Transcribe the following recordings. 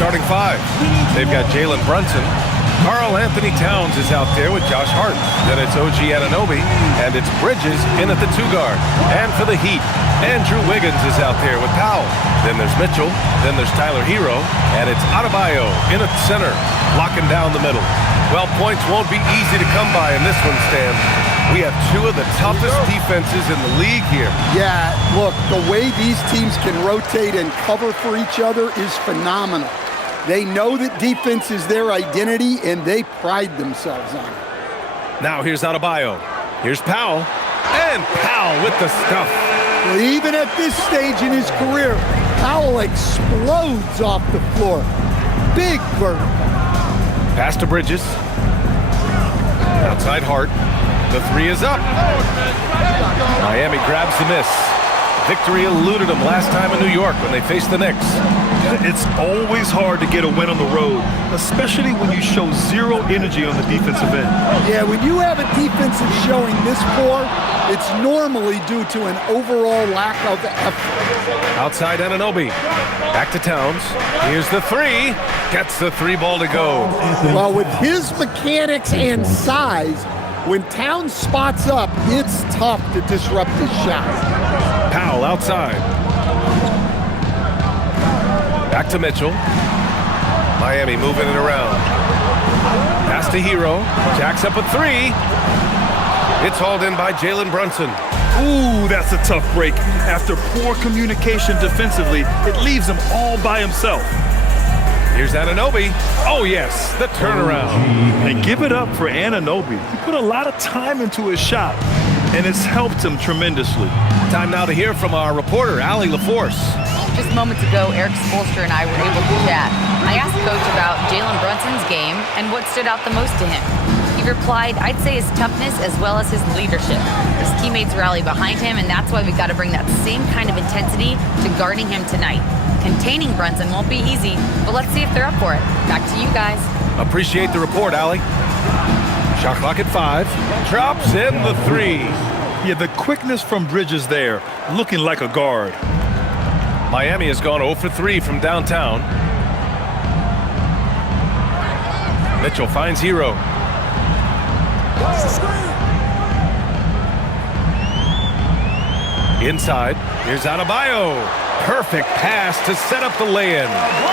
starting five. They've got Jalen Brunson. Karl Anthony Towns is out there with Josh Hart. Then it's OG Anunoby, and it's Bridges in at the 2 guard. And for the Heat, Andrew Wiggins is out there with Powell. Then there's Mitchell, then there's Tyler Hero, and it's Adebayo in at the center, locking down the middle. Well, points won't be easy to come by in this one, Stan. We have 2 of the toughest defenses in the league here. Yeah, look, the way these teams can rotate and cover for each other is phenomenal. They know that defense is their identity, and they pride themselves on it. Now here's Adebayo. Here's Powell. And Powell with the stuff. Well, even at this stage in his career, Powell explodes off the floor. Big vertical. Pass to Bridges. Outside Hart. The 3 is up. Miami grabs the miss. Victory eluded them last time in New York when they faced the Knicks. It's always hard to get a win on the road, especially when you show zero energy on the defensive end. Yeah, when you have a defense that's showing this poor, it's normally due to an overall lack of effort. Outside Anunoby. Back to Towns. Here's the 3. Gets the 3 ball to go. Well, with his mechanics and size, when Towns spots up, it's tough to disrupt his shot. Powell outside. Back to Mitchell. Miami moving it around. Pass to Hero. Jacks up a 3. It's hauled in by Jalen Brunson. Ooh, that's a tough break. After poor communication defensively, it leaves him all by himself. Here's Anunoby. Oh, yes, the turnaround. And give it up for Anunoby. He put a lot of time into his shot, and it's helped him tremendously. Time now to hear from our reporter, Allie LaForce. Just moments ago, Eric Spoelstra and I were able to chat. I asked Coach about Jalen Brunson's game and what stood out the most to him. He replied, I'd say his toughness as well as his leadership. His teammates rally behind him, and that's why we've got to bring that same kind of intensity to guarding him tonight. Containing Brunson won't be easy, but let's see if they're up for it. Back to you guys. Appreciate the report, Allie. Shot clock at 5. Drops in the 3. Yeah, the quickness from Bridges there, looking like a guard. Miami has gone 0 for 3 from downtown. Mitchell finds Hero. Inside, here's Adebayo. Perfect pass to set up the lay-in.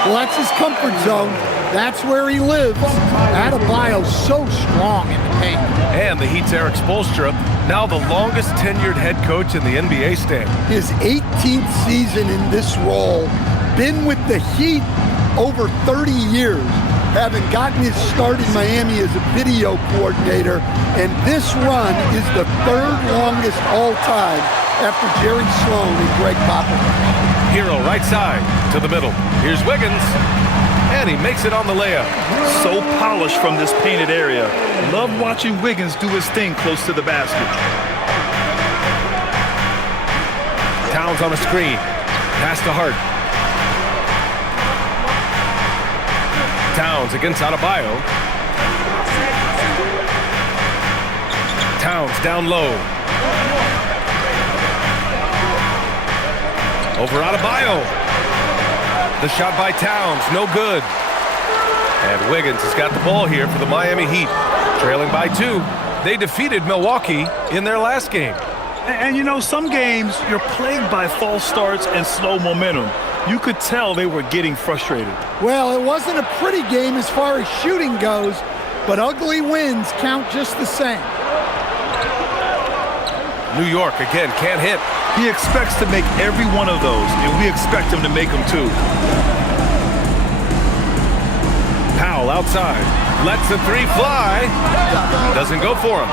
Well, that's his comfort zone. That's where he lives. Adebayo's so strong in the paint. And the Heat's Eric Spoelstra, now the longest tenured head coach in the NBA stand. His 18th season in this role, been with the Heat over 30 years, having gotten his start in Miami as a video coordinator, and this run is the 3rd longest all time after Jerry Sloan and Greg Popovich. Hero right side to the middle. Here's Wiggins, and he makes it on the layup. So polished from this painted area. Love watching Wiggins do his thing close to the basket. Towns on a screen. Pass to Hart. Towns against Adebayo. Towns down low. Over Adebayo. The shot by Towns, no good. And Wiggins has got the ball here for the Miami Heat. Trailing by 2. They defeated Milwaukee in their last game. And you know, some games you're plagued by false starts and slow momentum. You could tell they were getting frustrated. Well, it wasn't a pretty game as far as shooting goes, but ugly wins count just the same. New York, again, can't hit. He expects to make every one of those, and we expect him to make them too. Powell outside. Lets the 3 fly. Doesn't go for him.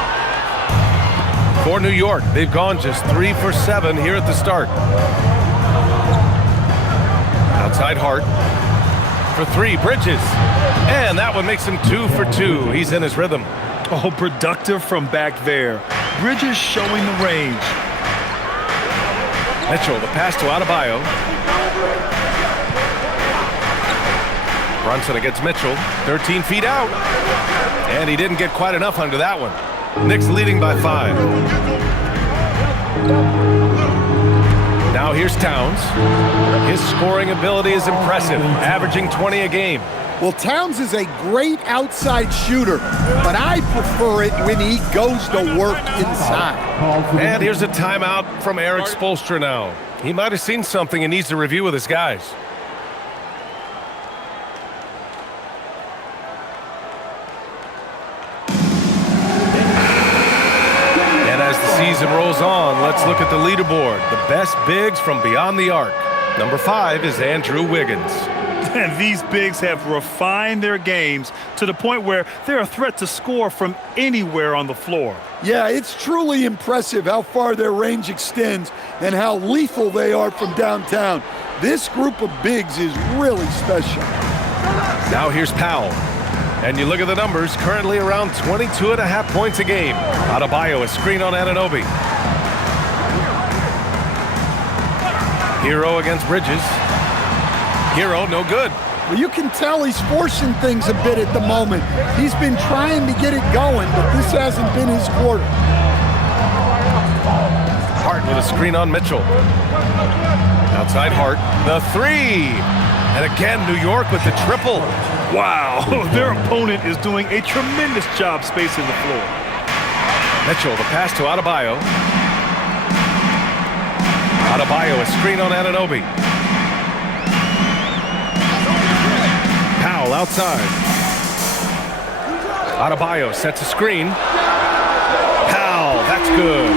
For New York, they've gone just 3 for 7 here at the start. Outside Hart. For 3, Bridges. And that one makes him 2 for 2. He's in his rhythm. Oh, productive from back there. Bridges showing the range. Mitchell, the pass to Adebayo. Brunson against Mitchell. 13 feet out. And he didn't get quite enough under that one. Knicks leading by 5. Now Now here's Towns. His scoring ability is impressive, averaging 20 a game. Well, Towns is a great outside shooter, but I prefer it when he goes to work inside. And here's a timeout from Erik Spoelstra now. He might have seen something and needs to review with his guys. And as the season rolls on, let's look at the leaderboard. The best bigs from beyond the arc. Number 5 is Andrew Wiggins. And these bigs have refined their games to the point where they're a threat to score from anywhere on the floor. Yeah, it's truly impressive how far their range extends and how lethal they are from downtown. This group of bigs is really special. Now here's Powell. And you look at the numbers, currently around 22.5 points a game. Adebayo, a screen on Anunoby. Hero against Bridges. Hero, no good. Well, you can tell he's forcing things a bit at the moment. He's been trying to get it going, but this hasn't been his quarter. Hart with a screen on Mitchell. Outside Hart, the 3. And again, New York with the triple. Wow, their opponent is doing a tremendous job spacing the floor. Mitchell, the pass to Adebayo. Adebayo, a screen on Anunoby. Powell outside. Adebayo sets a screen. Powell, that's good.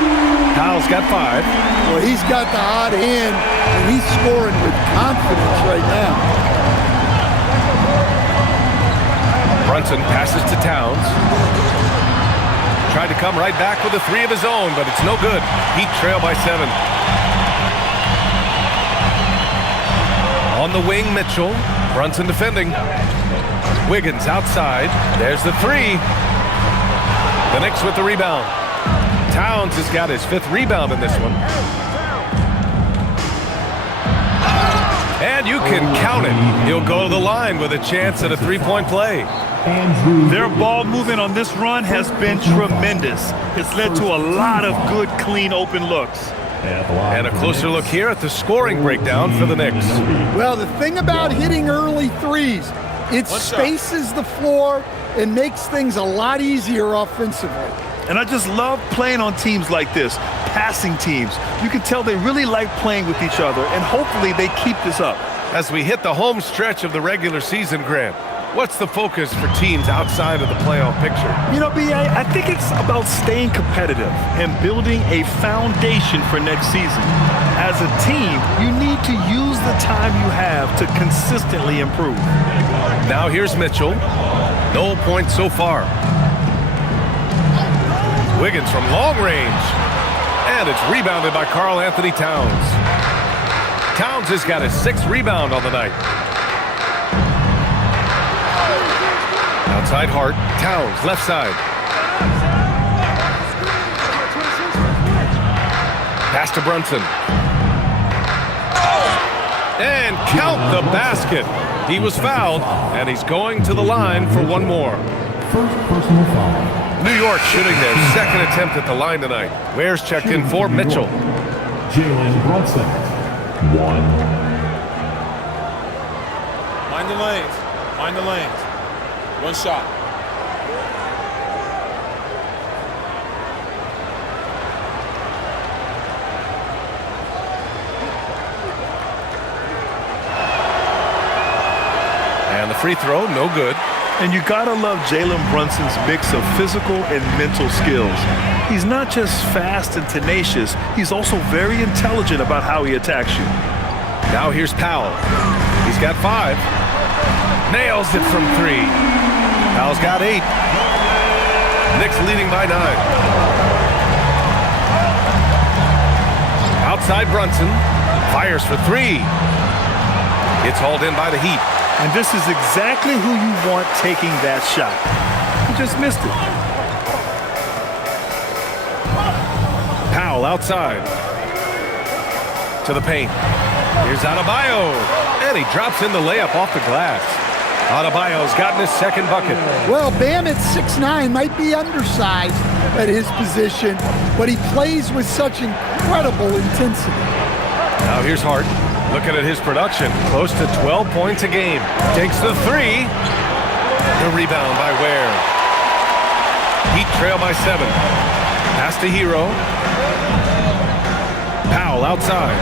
Powell's got 5. Well, he's got the hot hand, and he's scoring with confidence right now. Brunson passes to Towns. Tried to come right back with a 3 of his own, but it's no good. Heat trail by 7. On the wing, Mitchell. Brunson defending. Wiggins outside. There's the 3. The Knicks with the rebound. Towns has got his 5th rebound in this one. And you can count it. He'll go to the line with a chance at a 3-point play. Their ball movement on this run has been tremendous. It's led to a lot of good, clean, open looks. And a closer look here at the scoring breakdown for the Knicks. Well, the thing about hitting early threes, it spaces the floor and makes things a lot easier offensively. And I just love playing on teams like this, passing teams. You can tell they really like playing with each other, and hopefully they keep this up. As we hit the home stretch of the regular season, Grant, what's the focus for teams outside of the playoff picture? You know, B.A., I think it's about staying competitive and building a foundation for next season. As a team, you need to use the time you have to consistently improve. Now here's Mitchell. No points so far. Wiggins from long range. And it's rebounded by Karl Anthony Towns. Towns has got his 6th rebound on the night. Outside Hart. Towns, left side. Pass to Brunson. And count the basket. He was fouled, and he's going to the line for one more. First personal foul. New York shooting their 2nd attempt at the line tonight. Ware's checked in for Mitchell. Jalen Brunson. 1. Mind the lanes. Mind the lanes. 1 shot. And the free throw, no good. And you gotta love Jalen Brunson's mix of physical and mental skills. He's not just fast and tenacious, he's also very intelligent about how he attacks you. Now here's Powell. He's got 5. Nails it from 3. Powell's got 8. Knicks leading by 9. Outside Brunson. Fires for 3. It's hauled in by the Heat. And this is exactly who you want taking that shot. He just missed it. Powell outside. To the paint. Here's Adebayo. And he drops in the layup off the glass. Adebayo's gotten his 2nd bucket. Well, Bam at 6'9" might be undersized at his position, but he plays with such incredible intensity. Now Now here's Hart. Looking at his production, close to 12 points a game. Takes the three. The rebound by Ware. Heat trail by 7. Pass to Hero. Powell outside.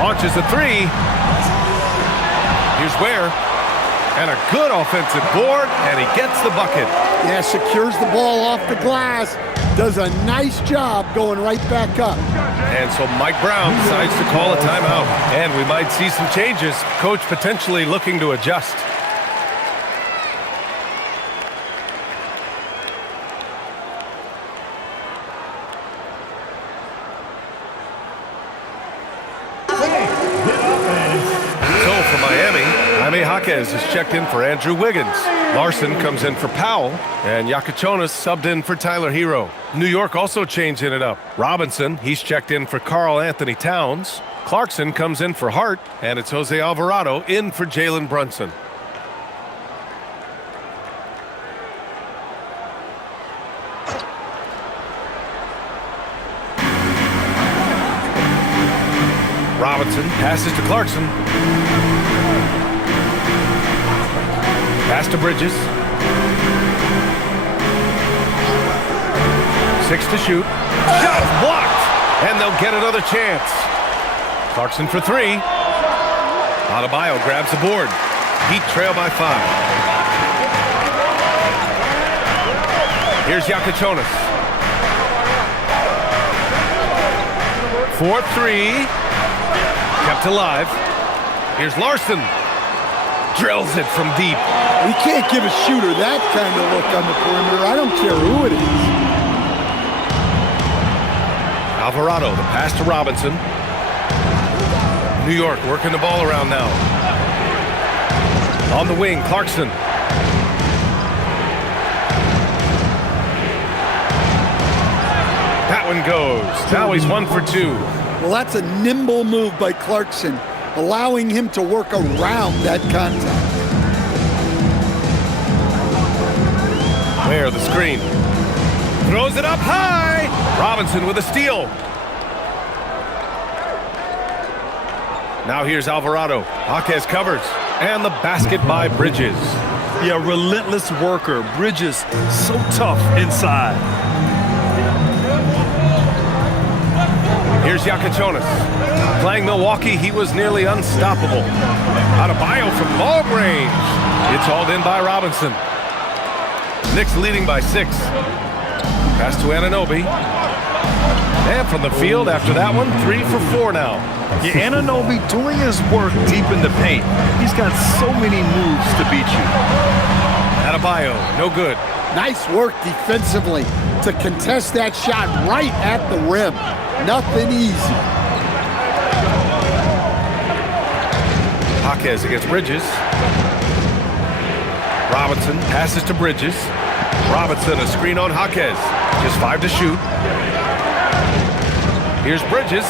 Launches the three. Here's Ware. And a good offensive board, and he gets the bucket. Yeah, secures the ball off the glass. Does a nice job going right back up. And so Mike Brown decides to call a timeout. And we might see some changes. Coach potentially looking to adjust. So for Miami, Jaime Jaquez is checked in for Andrew Wiggins. Larson comes in for Powell, and Yakichonis subbed in for Tyler Hero. New York also changing it up. Robinson, he's checked in for Karl Anthony Towns. Clarkson comes in for Hart, and it's Jose Alvarado in for Jalen Brunson. Robinson passes to Clarkson. Pass to Bridges. 6 to shoot. Shot blocked! And they'll get another chance. Clarkson for 3. Adebayo grabs the board. Heat trail by 5. Here's Yakichonis. 4-3. Kept alive. Here's Larson. Drills it from deep. We can't give a shooter that kind of look on the perimeter. I don't care who it is. Alvarado, the pass to Robinson. New York working the ball around now. On the wing, Clarkson. That one goes. Now he's 1 for 2. Well, that's a nimble move by Clarkson, allowing him to work around that contact. Ware, the screen. Throws it up high. Robinson with a steal. Now here's Alvarado. Jaquez covers. And the basket by Bridges. Yeah, relentless worker. Bridges, so tough inside. Here's Yakichonis. Playing Milwaukee, he was nearly unstoppable. Adebayo from long range. It's hauled in by Robinson. Knicks leading by 6. Pass to Anunoby. And from the field after that one, 3 for 4 now. Yeah, Anunoby doing his work deep in the paint. He's got so many moves to beat you. Adebayo, no good. Nice work defensively to contest that shot right at the rim. Nothing easy. Jaquez against Bridges. Robinson passes to Bridges. Robinson, a screen on Jaquez. Just 5 to shoot. Here's Bridges.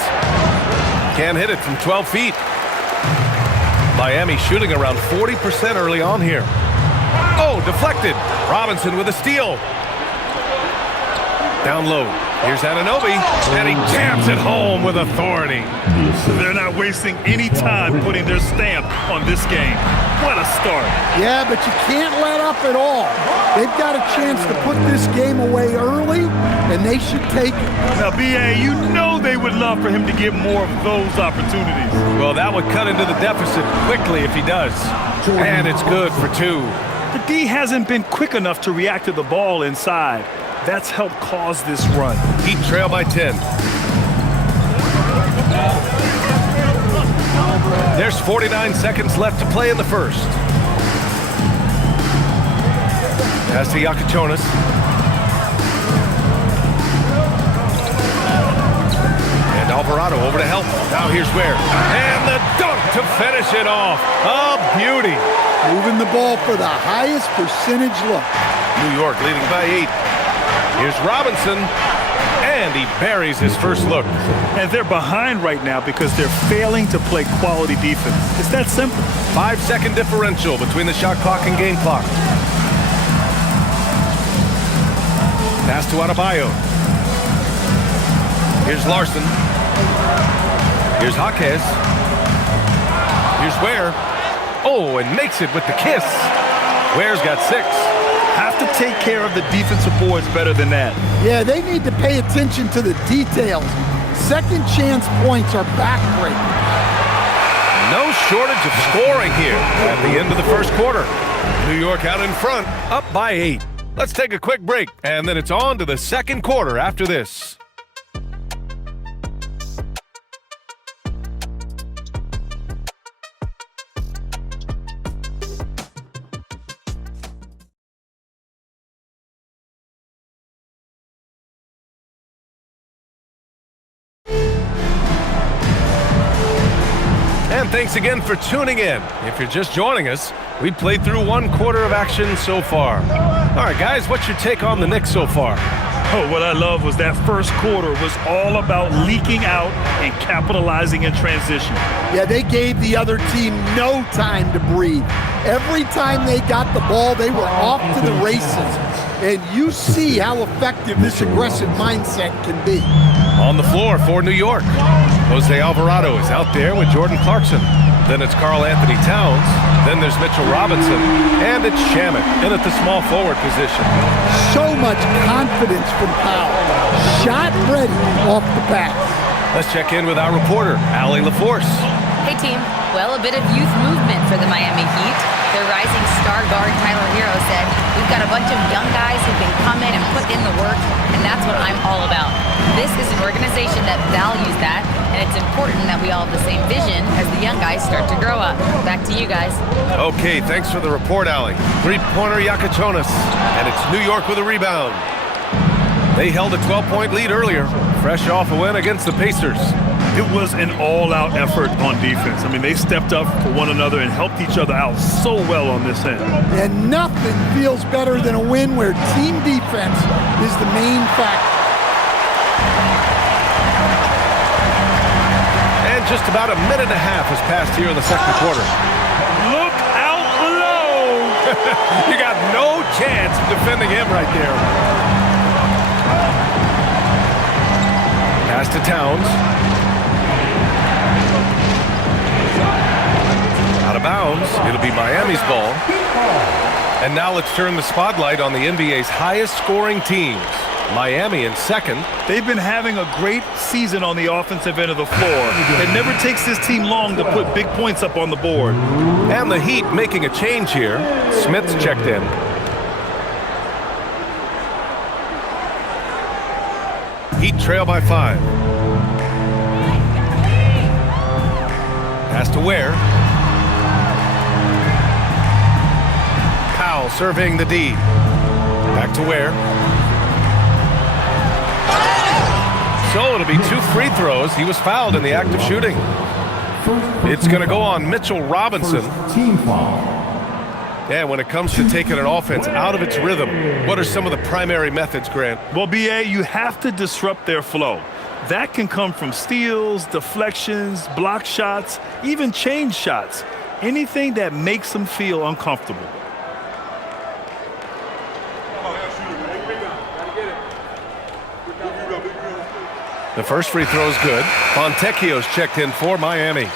Can't hit it from 12 feet. Miami shooting around 40% early on here. Oh, deflected. Robinson with a steal. Down low. Here's Anunoby, and he jams it home with authority. They're not wasting any time putting their stamp on this game. What a start. Yeah, but you can't let up at all. They've got a chance to put this game away early, and they should take it. Now, B.A., you know they would love for him to get more of those opportunities. Well, that would cut into the deficit quickly if he does. And it's good for 2. The D hasn't been quick enough to react to the ball inside. That's helped cause this run. Heat trail by 10. There's 49 seconds left to play in the first. Pass to Yakichonis. And Alvarado over to help. Now here's Ware. And the dunk to finish it off. A beauty. Moving the ball for the highest percentage look. New York leading by 8. Here's Robinson, and he buries his first look. And they're behind right now because they're failing to play quality defense. It's that simple. 5-second differential between the shot clock and game clock. Pass to Adebayo. Here's Larson. Here's Jaquez. Here's Ware. Oh, and makes it with the kiss. Ware's got 6. Have to take care of the defensive boards better than that. Yeah, they need to pay attention to the details. Second chance points are backbreaking. No shortage of scoring here at the end of the first quarter. New York out in front, up by 8. Let's take a quick break, and then it's on to the second quarter after this. And thanks again for tuning in. If you're just joining us, we played through 1 quarter of action so far. All right, guys, what's your take on the Knicks so far? Oh, what I love was that first quarter was all about leaking out and capitalizing in transition. Yeah, they gave the other team no time to breathe. Every time they got the ball, they were off to the races. And you see how effective this aggressive mindset can be. On the floor for New York, Jose Alvarado is out there with Jordan Clarkson. Then it's Karl Anthony Towns. Then there's Mitchell Robinson. And it's Shamet in at the small forward position. So much confidence from Powell. Shot ready off the bat. Let's check in with our reporter, Allie LaForce. Hey, team. Well, a bit of youth movement for the Miami Heat. Their rising star guard, Tyler Hero, said, "We've got a bunch of young guys who can come in and put in the work, and that's what I'm all about." This is an organization that values that, and it's important that we all have the same vision as the young guys start to grow up. Back to you guys. Okay, thanks for the report, Allie. Three-pointer Yakachonis, and it's New York with a rebound. They held a 12-point lead earlier, fresh off a win against the Pacers. It was an all-out effort on defense. I mean, they stepped up for one another and helped each other out so well on this end. And nothing feels better than a win where team defense is the main factor. And just about a minute and a half has passed here in the second quarter. Look out below! You got no chance of defending him right there. Pass to Towns. Out of bounds. It'll be Miami's ball. And now let's turn the spotlight on the NBA's highest scoring teams. Miami in second. They've been having a great season on the offensive end of the floor. It never takes this team long to put big points up on the board. And the Heat making a change here. Smith's checked in. Heat trail by 5. Pass to Ware. Powell surveying the D. Back to Ware. So it'll be 2 free throws. He was fouled in the act of shooting. It's going to go on Mitchell Robinson. Team foul. Yeah, when it comes to taking an offense out of its rhythm, what are some of the primary methods, Grant? Well, B.A., you have to disrupt their flow. That can come from steals, deflections, block shots, even change shots. Anything that makes them feel uncomfortable. The first free throw is good. Fontecchio's checked in for Miami.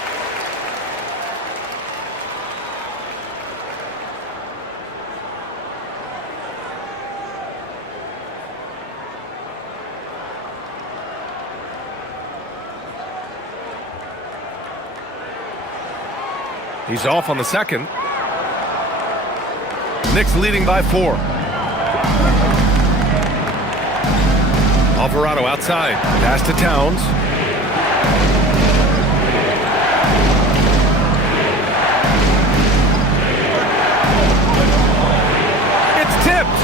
He's off on the second. Knicks leading by 4. Alvarado outside. Pass to Towns. It's tipped.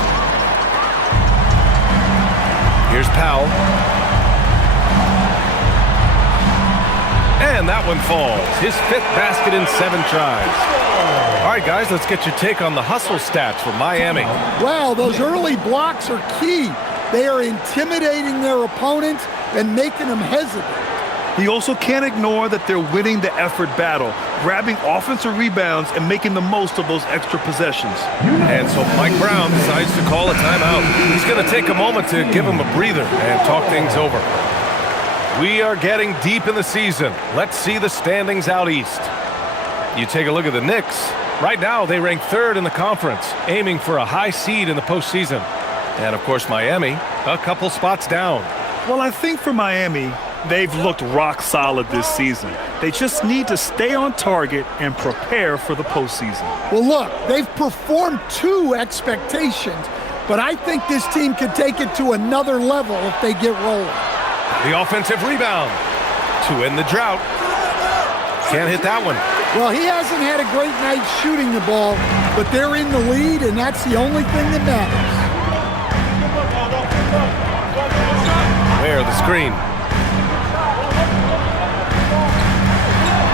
Here's Powell. And that one falls. His 5th basket in 7 tries. All right, guys, let's get your take on the hustle stats for Miami. Wow, those early blocks are key. They are intimidating their opponents and making them hesitant. He also can't ignore that they're winning the effort battle, grabbing offensive rebounds and making the most of those extra possessions. And so Mike Brown decides to call a timeout. He's going to take a moment to give him a breather and talk things over. We are getting deep in the season. Let's see the standings out east. You take a look at the Knicks. Right now, they rank 3rd in the conference, aiming for a high seed in the postseason. And, of course, Miami, a couple spots down. Well, I think for Miami, they've looked rock solid this season. They just need to stay on target and prepare for the postseason. Well, look, they've performed to expectations, but I think this team could take it to another level if they get rolling. The offensive rebound to end the drought. Can't hit that one. Well, he hasn't had a great night shooting the ball, but they're in the lead, and that's the only thing that matters. Where the screen?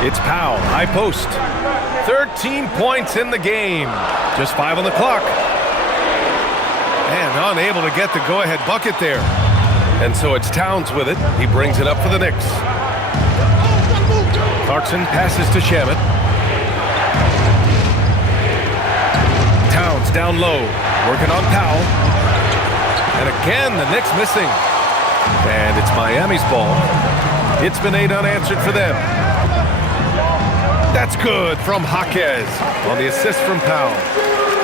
It's Powell, high post. 13 points in the game. Just 5 on the clock. And unable to get the go-ahead bucket there. And so it's Towns with it. He brings it up for the Knicks. Clarkson passes to Shamet. Towns down low, working on Powell. And again, the Knicks missing. And it's Miami's ball. It's been 8 unanswered for them. That's good from Jaquez on the assist from Powell.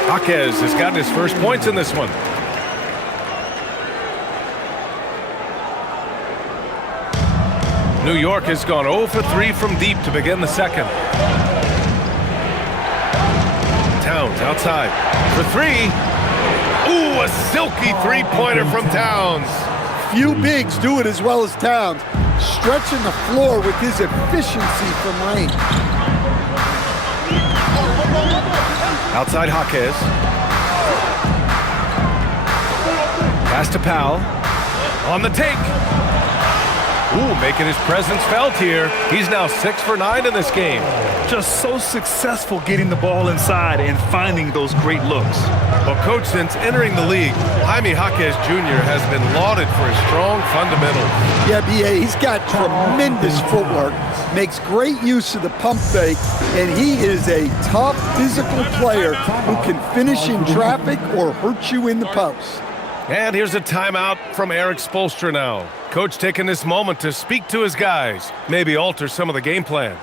Jaquez has gotten his first points in this one. New York has gone 0 for 3 from deep to begin the second. Towns outside for 3. Ooh, a silky three-pointer from Towns. Few bigs do it as well as Towns, stretching the floor with his efficiency from range. Outside Jaquez. Pass to Powell. On the take. Ooh, making his presence felt here. He's now 6 for 9 in this game. Just so successful getting the ball inside and finding those great looks. Well, Coach, since entering the league, Jaime Jaquez Jr. has been lauded for his strong fundamentals. Yeah, B.A., he's got tremendous footwork, makes great use of the pump fake, and he is a tough physical player who can finish in traffic or hurt you in the post. And here's a timeout from Eric Spoelstra now. Coach taking this moment to speak to his guys, maybe alter some of the game plan.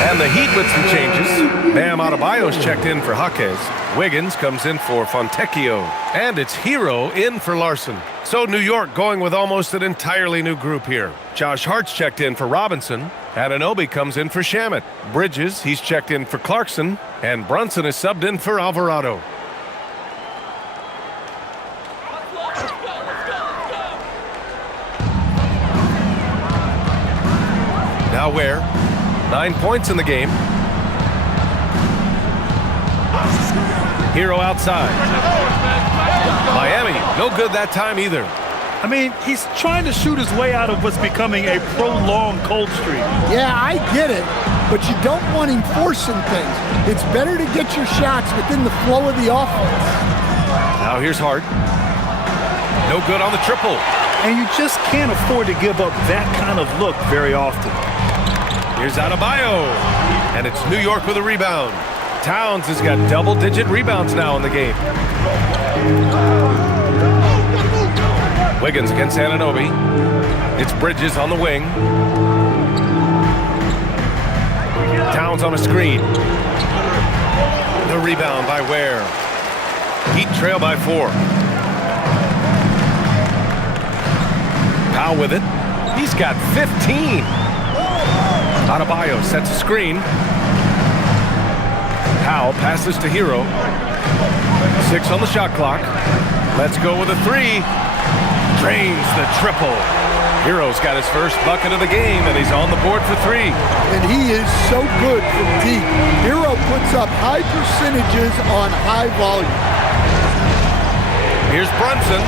And the Heat with some changes. Bam Adebayo's checked in for Jaquez. Wiggins comes in for Fontecchio. And it's Hero in for Larson. So New York going with almost an entirely new group here. Josh Hart's checked in for Robinson. Anunoby comes in for Shamet. Bridges, he's checked in for Clarkson. And Brunson is subbed in for Alvarado. Now Ware, 9 points in the game. Hero outside. Miami, no good that time either. I mean, he's trying to shoot his way out of what's becoming a prolonged cold streak. Yeah, I get it, but you don't want him forcing things. It's better to get your shots within the flow of the offense. Now here's Hart. No good on the triple. And you just can't afford to give up that kind of look very often. Here's Adebayo. And it's New York with a rebound. Towns has got double-digit rebounds now in the game. Wiggins against Anunoby. It's Bridges on the wing. Towns on a screen. The rebound by Ware. Heat trail by 4. Powell with it. He's got 15. Adebayo sets a screen. Powell passes to Hero. 6 on the shot clock. Let's go with a 3. Drains the triple. Hero's got his first bucket of the game, and he's on the board for 3. And he is so good from deep. Hero puts up high percentages on high volume. Here's Brunson.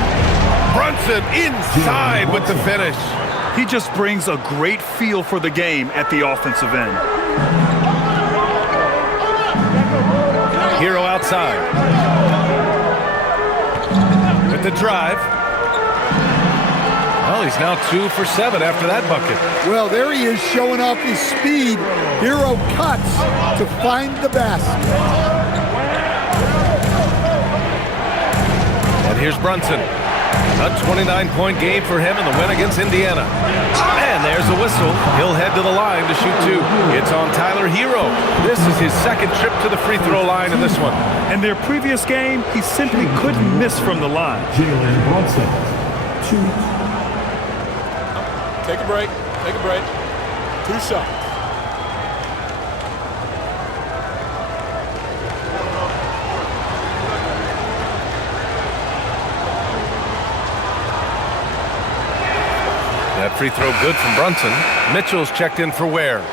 Brunson inside with the finish. He just brings a great feel for the game at the offensive end. Hero outside. With the drive. Well, he's now 2 for 7 after that bucket. Well, there he is showing off his speed. Hero cuts to find the basket. And here's Brunson. A 29-point game for him in the win against Indiana. And there's a whistle. He'll head to the line to shoot 2. It's on Tyler Hero. This is his second trip to the free throw line in this one. In their previous game, he simply couldn't miss from the line. Jalen Brunson, 2. Take a break. Take a break. 2 shots. That free throw good from Brunson. Mitchell's checked in for Ware.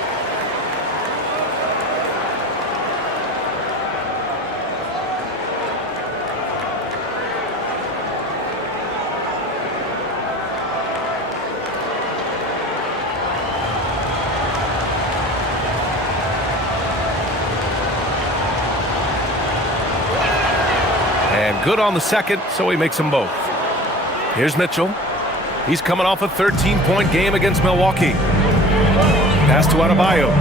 And good on the second, so he makes them both. Here's Mitchell. He's coming off a 13-point game against Milwaukee. Pass to Adebayo.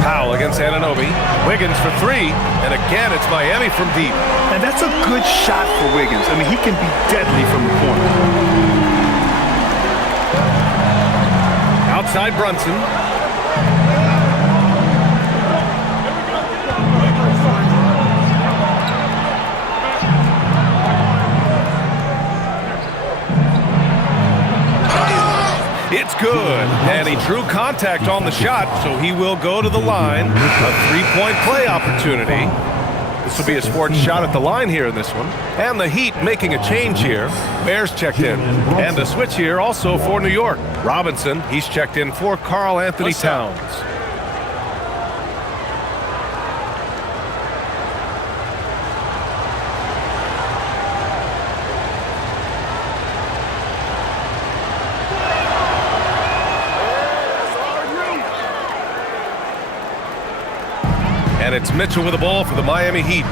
Powell against Anunoby. Wiggins for 3. And again, it's Miami from deep. And that's a good shot for Wiggins. I mean, he can be deadly from the corner. Outside Brunson. It's good, and he drew contact on the shot, so he will go to the line. A 3-point play opportunity. This will be his fourth shot at the line here in this one. And the Heat making a change here. Bears checked in. And a switch here also for New York. Robinson, he's checked in for Karl Anthony Towns. And it's Mitchell with the ball for the Miami Heat.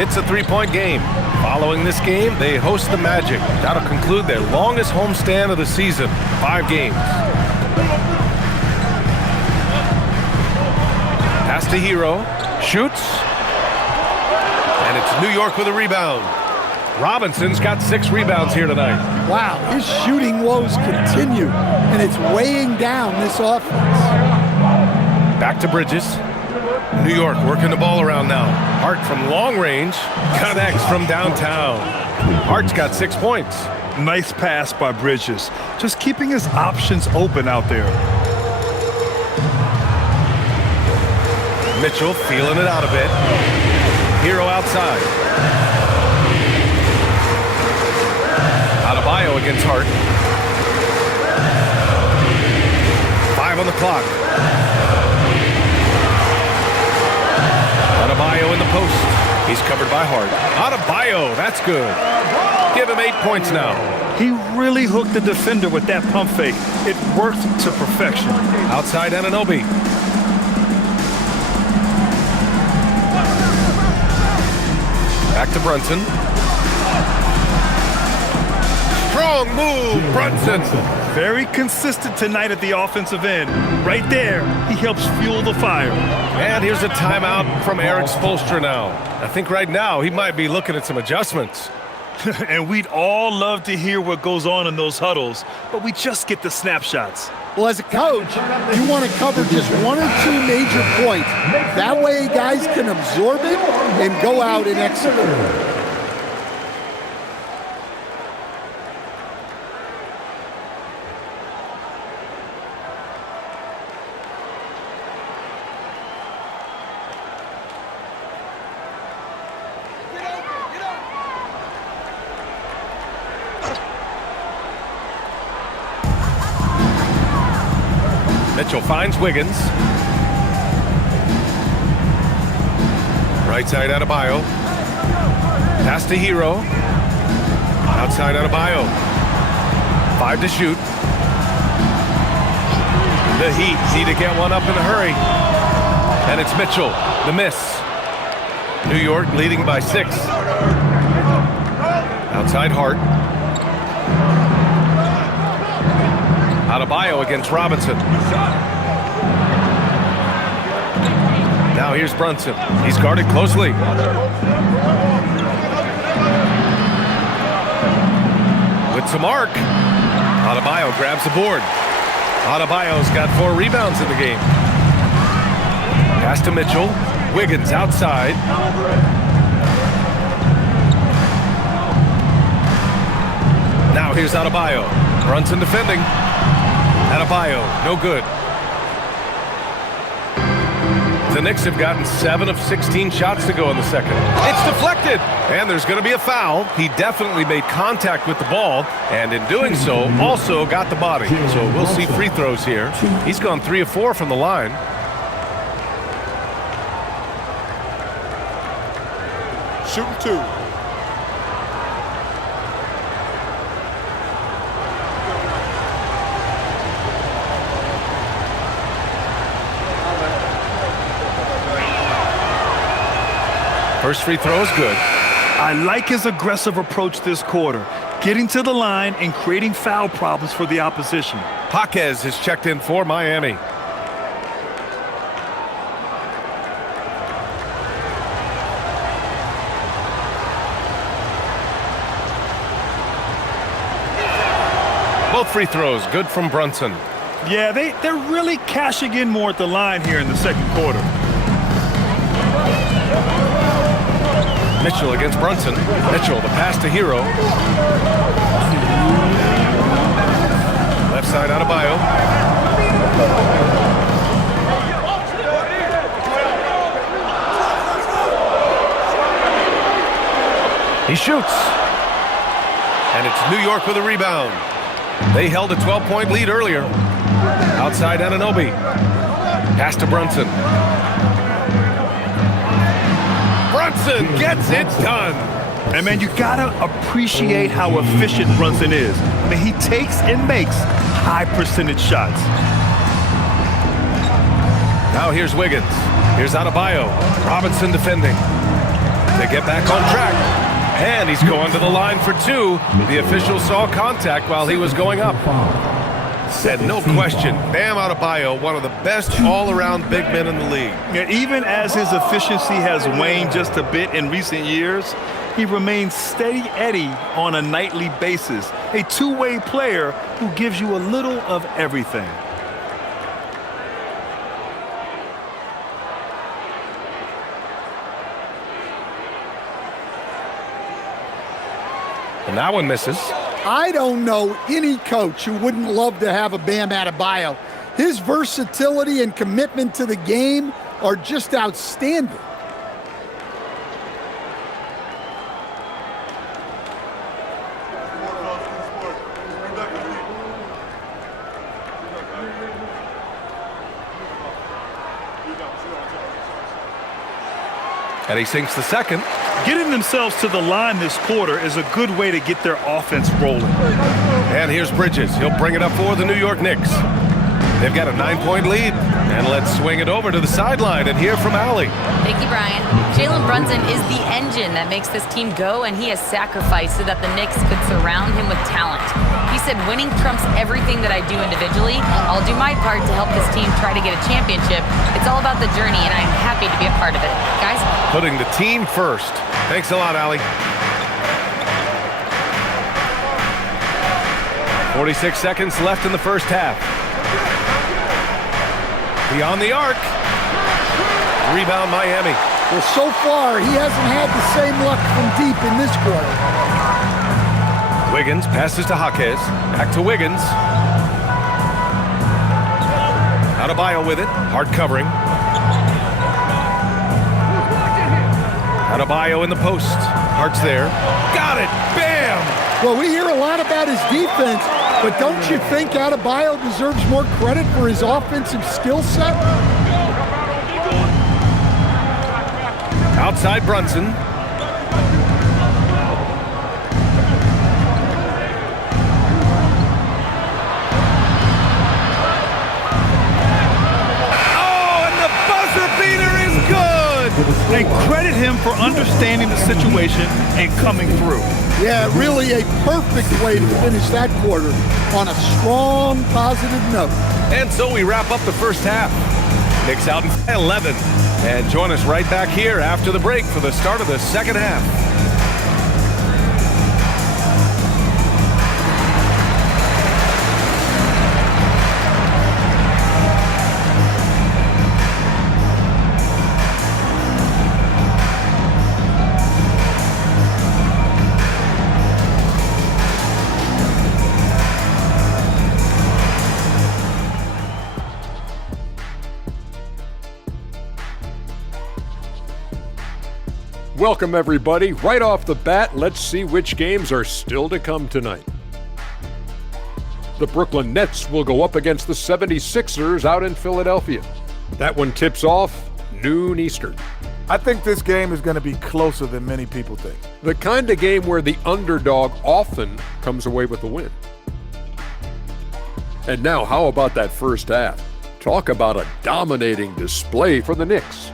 It's a 3-point game. Following this game, they host the Magic. That'll conclude their longest homestand of the season, 5 games. Pass to Hero. Shoots. And it's New York with a rebound. Robinson's got 6 rebounds here tonight. Wow, his shooting woes continue, and it's weighing down this offense. Back to Bridges. New York working the ball around now. Hart from long range, connects from downtown. Hart's got 6 points. Nice pass by Bridges. Just keeping his options open out there. Mitchell feeling it out a bit. Hero outside. Adebayo against Hart. 5 on the clock. Adebayo in the post. He's covered by Hart. Adebayo, that's good. Give him 8 points now. He really hooked the defender with that pump fake. It worked to perfection. Outside Anunoby. Back to Brunson. Strong move, Brunson. Very consistent tonight at the offensive end. Right there, he helps fuel the fire. And here's a timeout from Eric Spoelstra now. I think right now he might be looking at some adjustments. And we'd all love to hear what goes on in those huddles, but we just get the snapshots. Well, as a coach, you want to cover just 1 or 2 major points. That way guys can absorb it and go out and execute. Mitchell finds Wiggins. Right side Adebayo. Pass to Hero. Outside Adebayo. 5 to shoot. The Heat need to get one up in a hurry. And it's Mitchell. The miss. New York leading by 6. Outside Hart. Adebayo against Robinson. Now Now here's Brunson. He's guarded closely. With some arc. Adebayo grabs the board. Adebayo's got 4 rebounds in the game. Pass to Mitchell. Wiggins outside. Now here's Adebayo. Brunson defending. Adebayo, no good. The Knicks have gotten 7 of 16 shots to go in the second. It's deflected, and there's going to be a foul. He definitely made contact with the ball, and in doing so, also got the body. So we'll see free throws here. He's gone 3 of 4 from the line. Shooting 2. First free throw is good. I like his aggressive approach this quarter, getting to the line and creating foul problems for the opposition. Jaquez has checked in for Miami. Both free throws good from Brunson. Yeah, they're really cashing in more at the line here in the second quarter. Mitchell against Brunson. Mitchell, the pass to Hero. Left side Adebayo. He shoots. And it's New York with a rebound. They held a 12-point lead earlier. Outside Anunoby. Pass to Brunson. Brunson gets it done. And man, you gotta appreciate how efficient Brunson is. I mean, he takes and makes high percentage shots. Now here's Wiggins. Here's Adebayo. Robinson defending. They get back on track. And he's going to the line for 2. The official saw contact while he was going up. And no question, Bam Adebayo, one of the best all-around big men in the league. Yeah, even as his efficiency has waned just a bit in recent years, he remains steady Eddie on a nightly basis. A two-way player who gives you a little of everything. And that one misses. I don't know any coach who wouldn't love to have a Bam Adebayo. His versatility and commitment to the game are just outstanding. And he sinks the second. Getting themselves to the line this quarter is a good way to get their offense rolling. And here's Bridges. He'll bring it up for the New York Knicks. They've got a 9-point lead. And let's swing it over to the sideline and hear from Allie. Thank you, Brian. Jalen Brunson is the engine that makes this team go, and he has sacrificed so that the Knicks could surround him with talent. He said, winning trumps everything that I do individually. I'll do my part to help this team try to get a championship. It's all about the journey, and I'm happy to be a part of it. Guys? Putting the team first. Thanks a lot, Allie. 46 seconds left in the first half. Beyond the arc. Rebound Miami. Well, so far, he hasn't had the same luck from deep in this quarter. Wiggins passes to Jaquez. Back to Wiggins. Adebayo with it. Hard covering. Adebayo in the post. Hart's there. Got it. Bam! Well, we hear a lot about his defense, but don't you think Adebayo deserves more credit for his offensive skill set? Outside Brunson. Oh, and the buzzer beater is good! And credit him for understanding the situation and coming through. Yeah, really a perfect way to finish that quarter on a strong, positive note. And so we wrap up the first half. Knicks out in 11. And join us right back here after the break for the start of the second half. Welcome, everybody. Right off the bat, let's see which games are still to come tonight. The Brooklyn Nets will go up against the 76ers out in Philadelphia. That one tips off noon Eastern. I think this game is going to be closer than many people think. The kind of game where the underdog often comes away with the win. And now, how about that first half? Talk about a dominating display for the Knicks.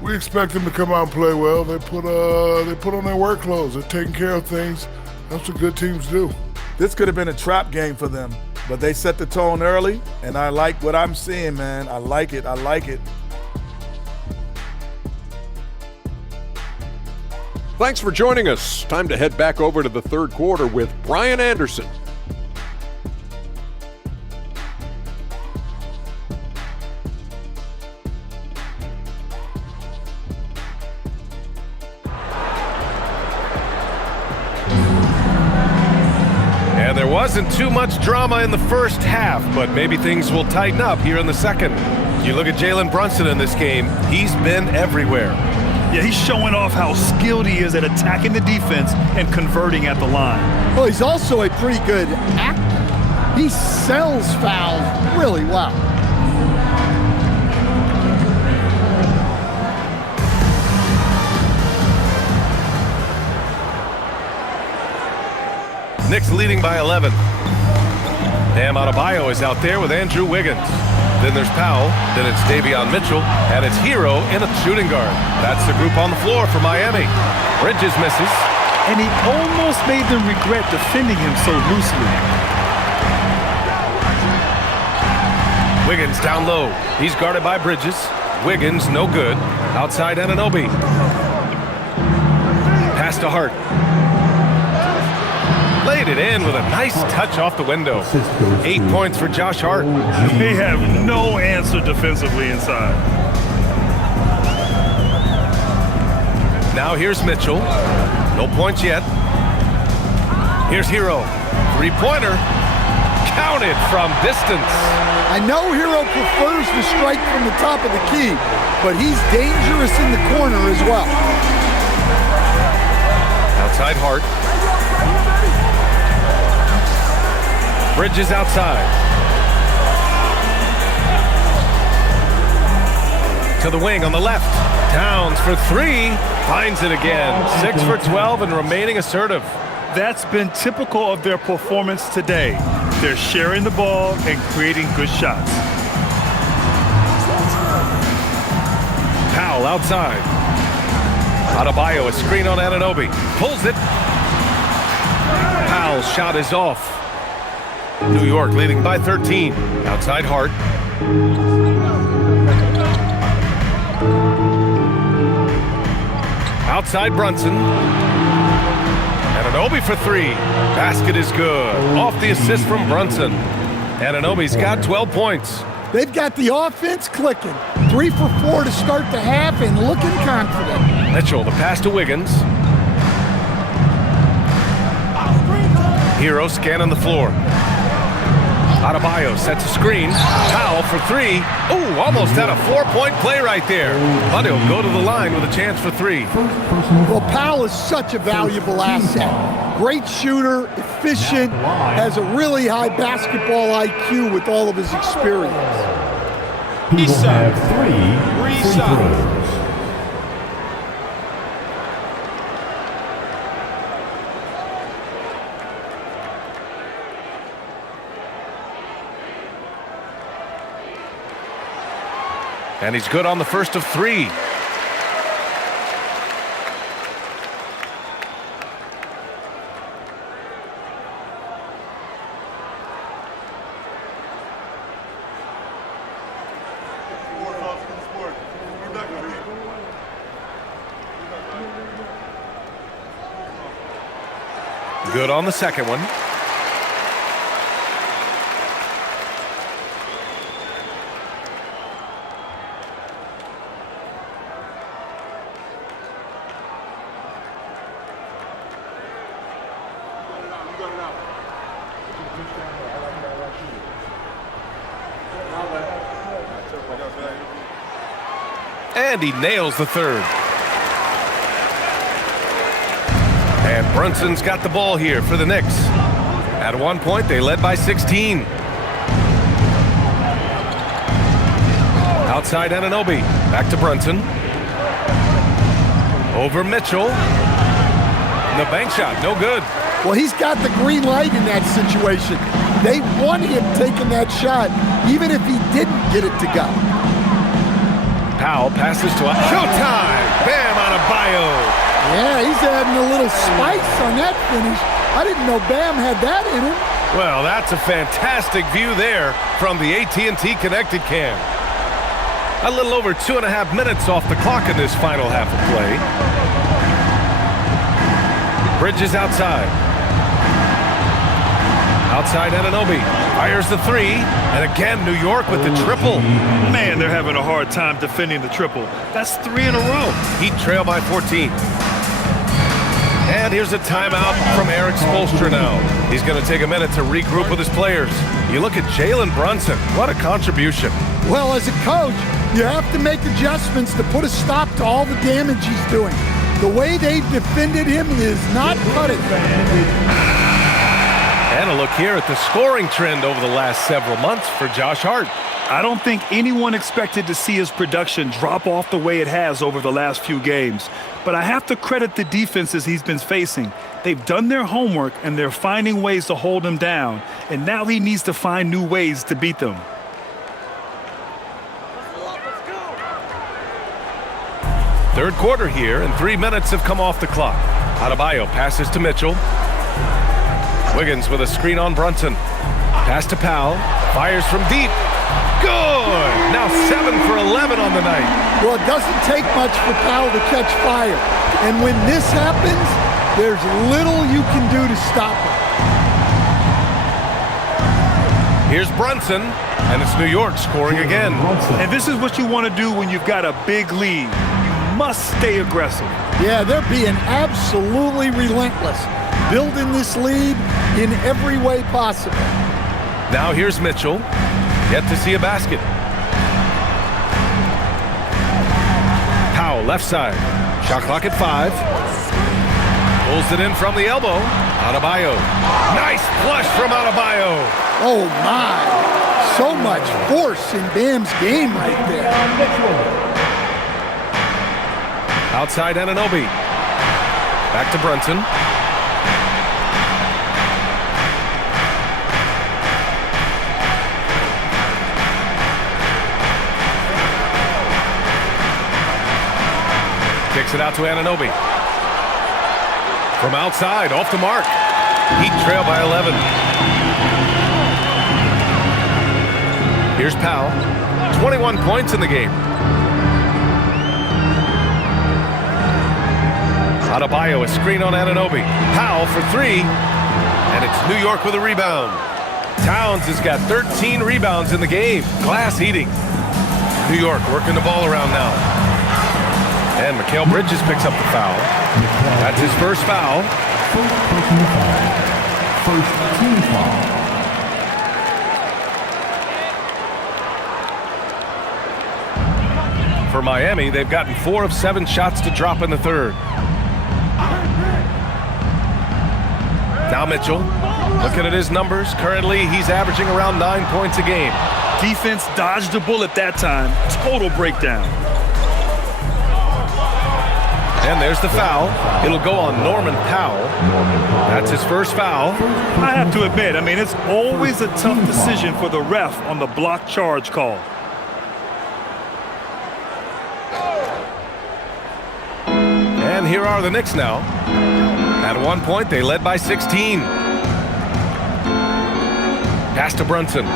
We expect them to come out and play well. They put on their work clothes. They're taking care of things. That's what good teams do. This could have been a trap game for them, but they set the tone early, and I like what I'm seeing, man. I like it. Thanks for joining us. Time to head back over to the third quarter with Brian Anderson. There wasn't too much drama in the first half, but maybe things will tighten up here in the second. You look at Jalen Brunson in this game, he's been everywhere. Yeah, he's showing off how skilled he is at attacking the defense and converting at the line. Well, he's also a pretty good actor. He sells fouls really well. Knicks leading by 11. Bam Adebayo is out there with Andrew Wiggins. Then there's Powell, then it's Davion Mitchell, and it's Hero in a shooting guard. That's the group on the floor for Miami. Bridges misses. And he almost made them regret defending him so loosely. Wiggins down low. He's guarded by Bridges. Wiggins no good. Outside Anunoby. Pass to Hart. Laid it in with a nice touch off the window. 8 points for Josh Hart. They have no answer defensively inside. Now here's Mitchell. No points yet. Here's Hero. Three-pointer. Counted from distance. I know Hero prefers to strike from the top of the key, but he's dangerous in the corner as well. Outside Hart. Bridges outside. To the wing on the left. Towns for three. Finds it again. 6 for 12 and remaining assertive. That's been typical of their performance today. They're sharing the ball and creating good shots. Powell outside. Adebayo, a screen on Anunoby. Pulls it. Powell's shot is off. New York leading by 13. Outside Hart. Outside Brunson. Anunoby for three. Basket is good. Off the assist from Brunson. Anunoby's got 12 points. They've got the offense clicking. 3 for 4 to start the half and looking confident. Mitchell, the pass to Wiggins. Hero scanning the floor. Adebayo sets a screen. Powell for three. Ooh, almost had a 4-point play right there. But he'll go to the line with a chance for three. Well, Powell is such a valuable asset. Great shooter, efficient, has a really high basketball IQ with all of his experience. He will have 3 free throws. And he's good on the first of 3. Good on the second one. And he nails the third. And Brunson's got the ball here for the Knicks. At one point, they led by 16. Outside Anunoby. Back to Brunson. Over Mitchell. The bank shot, no good. Well, he's got the green light in that situation. They want him taking that shot, even if he didn't get it to go. Powell passes to Showtime. Bam Adebayo. Yeah, he's adding a little spice on that finish. I didn't know Bam had that in him. Well, that's a fantastic view there from the AT&T Connected cam. A little over 2.5 minutes off the clock in this final half of play. Bridges outside. Outside Anunoby. Fires the three. And again, New York with the triple. Man, they're having a hard time defending the triple. That's 3 in a row. Heat trail by 14. And here's a timeout from Eric Spoelstra now. He's going to take a minute to regroup with his players. You look at Jalen Brunson. What a contribution. Well, as a coach, you have to make adjustments to put a stop to all the damage he's doing. The way they've defended him is not cutting. And a look here at the scoring trend over the last several months for Josh Hart. I don't think anyone expected to see his production drop off the way it has over the last few games. But I have to credit the defenses he's been facing. They've done their homework, and they're finding ways to hold him down. And now he needs to find new ways to beat them. Third quarter here, and 3 minutes have come off the clock. Adebayo passes to Mitchell. Wiggins with a screen on Brunson. Pass to Powell. Fires from deep. Good! Now 7 for 11 on the night. Well, it doesn't take much for Powell to catch fire. And when this happens, there's little you can do to stop it. Here's Brunson, and it's New York scoring again. And this is what you want to do when you've got a big lead. You must stay aggressive. Yeah, they're being absolutely relentless, building this lead in every way possible. Now here's Mitchell. Yet to see a basket. Powell, left side. Shot clock at 5. Pulls it in from the elbow. Adebayo. Nice flush from Adebayo. Oh, my. So much force in Bam's game right there. Outside Anunoby. Back to Brunson. Kicks it out to Anunoby. From outside, off the mark. Heat trail by 11. Here's Powell. 21 points in the game. Adebayo, a screen on Anunoby. Powell for 3. And it's New York with a rebound. Towns has got 13 rebounds in the game. Glass eating. New York working the ball around now. And Mikal Bridges picks up the foul. That's his first foul. First team foul. For Miami, they've gotten 4 of 7 shots to drop in the third. Now Mitchell, looking at his numbers. Currently, he's averaging around 9 points a game. Defense dodged a bullet that time. Total breakdown. And there's the foul. It'll go on Norman Powell. That's his first foul. I have to admit, it's always a tough decision for the ref on the block charge call. And here are the Knicks now. At one point, they led by 16. Pass to Brunson.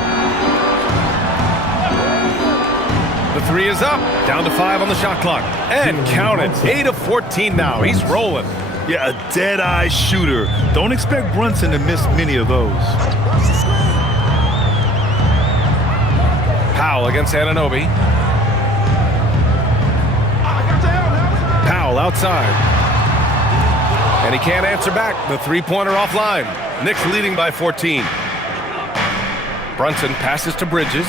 The 3 is up. Down to 5 on the shot clock. And count it. 8 of 14 now. He's rolling. Yeah, a dead-eye shooter. Don't expect Brunson to miss many of those. Powell against Anunoby. Powell outside. And he can't answer back. The three-pointer offline. Knicks leading by 14. Brunson passes to Bridges.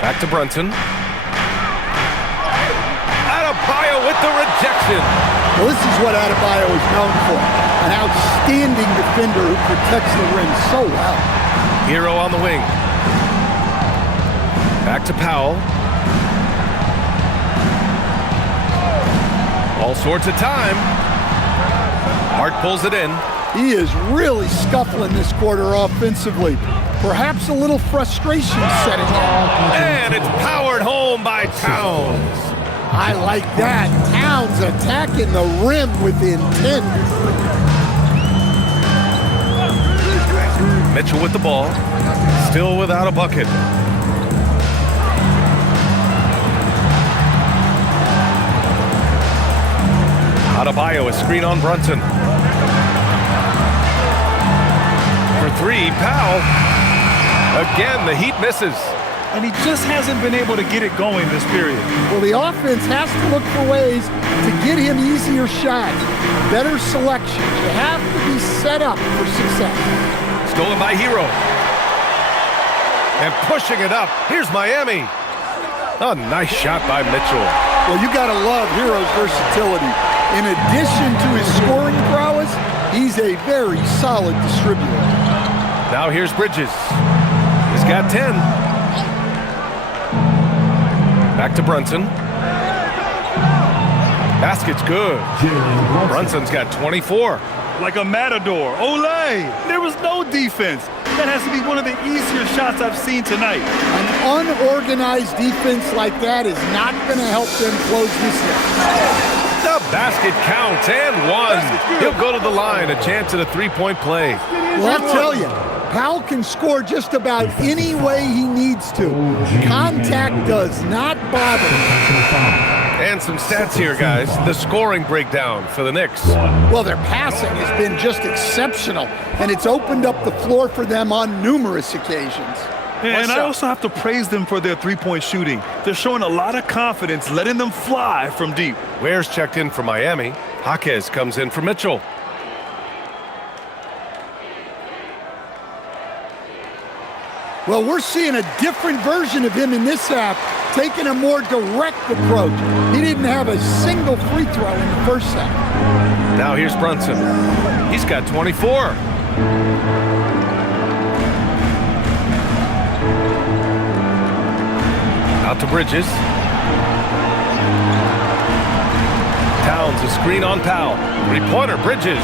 Back to Brunson. Adebayo with the rejection. Well, this is what Adebayo is known for. An outstanding defender who protects the rim so well. Hero on the wing. Back to Powell. All sorts of time. Hart pulls it in. He is really scuffling this quarter offensively. Perhaps a little frustration setting in. And it's powered home by Towns. I like that. Towns attacking the rim with intent. Mitchell with the ball. Still without a bucket. Adebayo, a screen on Brunson. For three, Powell. Again, the Heat misses. And he just hasn't been able to get it going this period. Well, the offense has to look for ways to get him easier shots, better selections. You have to be set up for success. Stolen by Hero. And pushing it up. Here's Miami. A nice shot by Mitchell. Well, you got to love Hero's versatility. In addition to his scoring prowess, he's a very solid distributor. Now here's Bridges. He's got 10. Back to Brunson. Basket's good. Brunson's got 24. Like a matador. Olay! There was no defense. That has to be one of the easier shots I've seen tonight. An unorganized defense like that is not going to help them close this out. The basket counts and one. He'll go to the line, a chance at a three-point play. Well, I'll tell you, Powell can score just about any way he needs to. Contact does not bother him. And some stats here, guys. The scoring breakdown for the Knicks. Well, their passing has been just exceptional, and it's opened up the floor for them on numerous occasions. And I also have to praise them for their three-point shooting. They're showing a lot of confidence, letting them fly from deep. Ware's checked in for Miami. Jaquez comes in for Mitchell. Well, we're seeing a different version of him in this half, taking a more direct approach. He didn't have a single free throw in the first half. Now here's Brunson. He's got 24. Out to Bridges. Towns, a screen on Powell. Three-pointer, Bridges.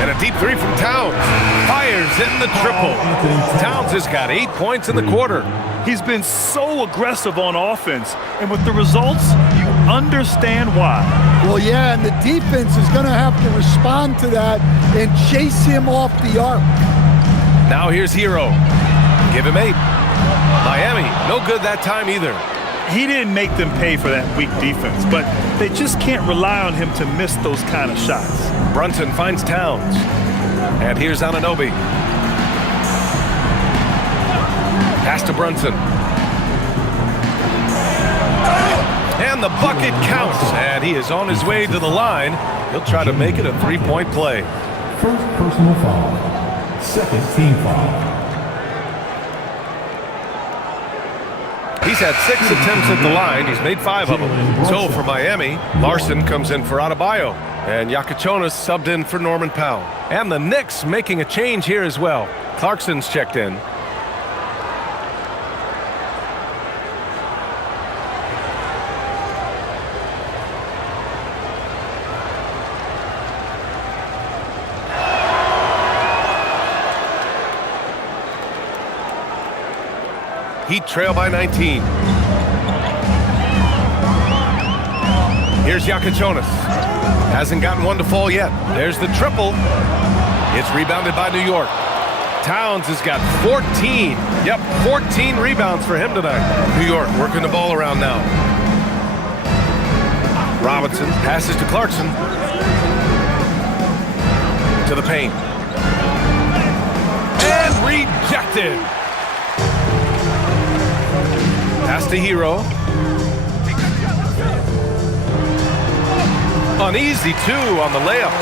And a deep three from Towns. Fires in the triple. Towns has got 8 points in the quarter. He's been so aggressive on offense. And with the results, you understand why. Well, yeah, and the defense is going to have to respond to that and chase him off the arc. Now here's Hero. Give him 8. Miami, no good that time either. He didn't make them pay for that weak defense, but they just can't rely on him to miss those kind of shots. Brunson finds Towns. And here's Anunoby. Pass to Brunson. And the bucket counts. And he is on his way to the line. He'll try to make it a three-point play. First personal foul. Second team foul. He's had 6 attempts at the line. He's made 5 of them. So for Miami, Larson comes in for Adebayo. And Yakachonis subbed in for Norman Powell. And the Knicks making a change here as well. Clarkson's checked in. Heat trail by 19. Here's Yakachonis. Hasn't gotten one to fall yet. There's the triple. It's rebounded by New York. Towns has got 14. Yep, 14 rebounds for him tonight. New York working the ball around now. Robinson passes to Clarkson. To the paint. And rejected. Pass to Hero. An easy 2 on the layup.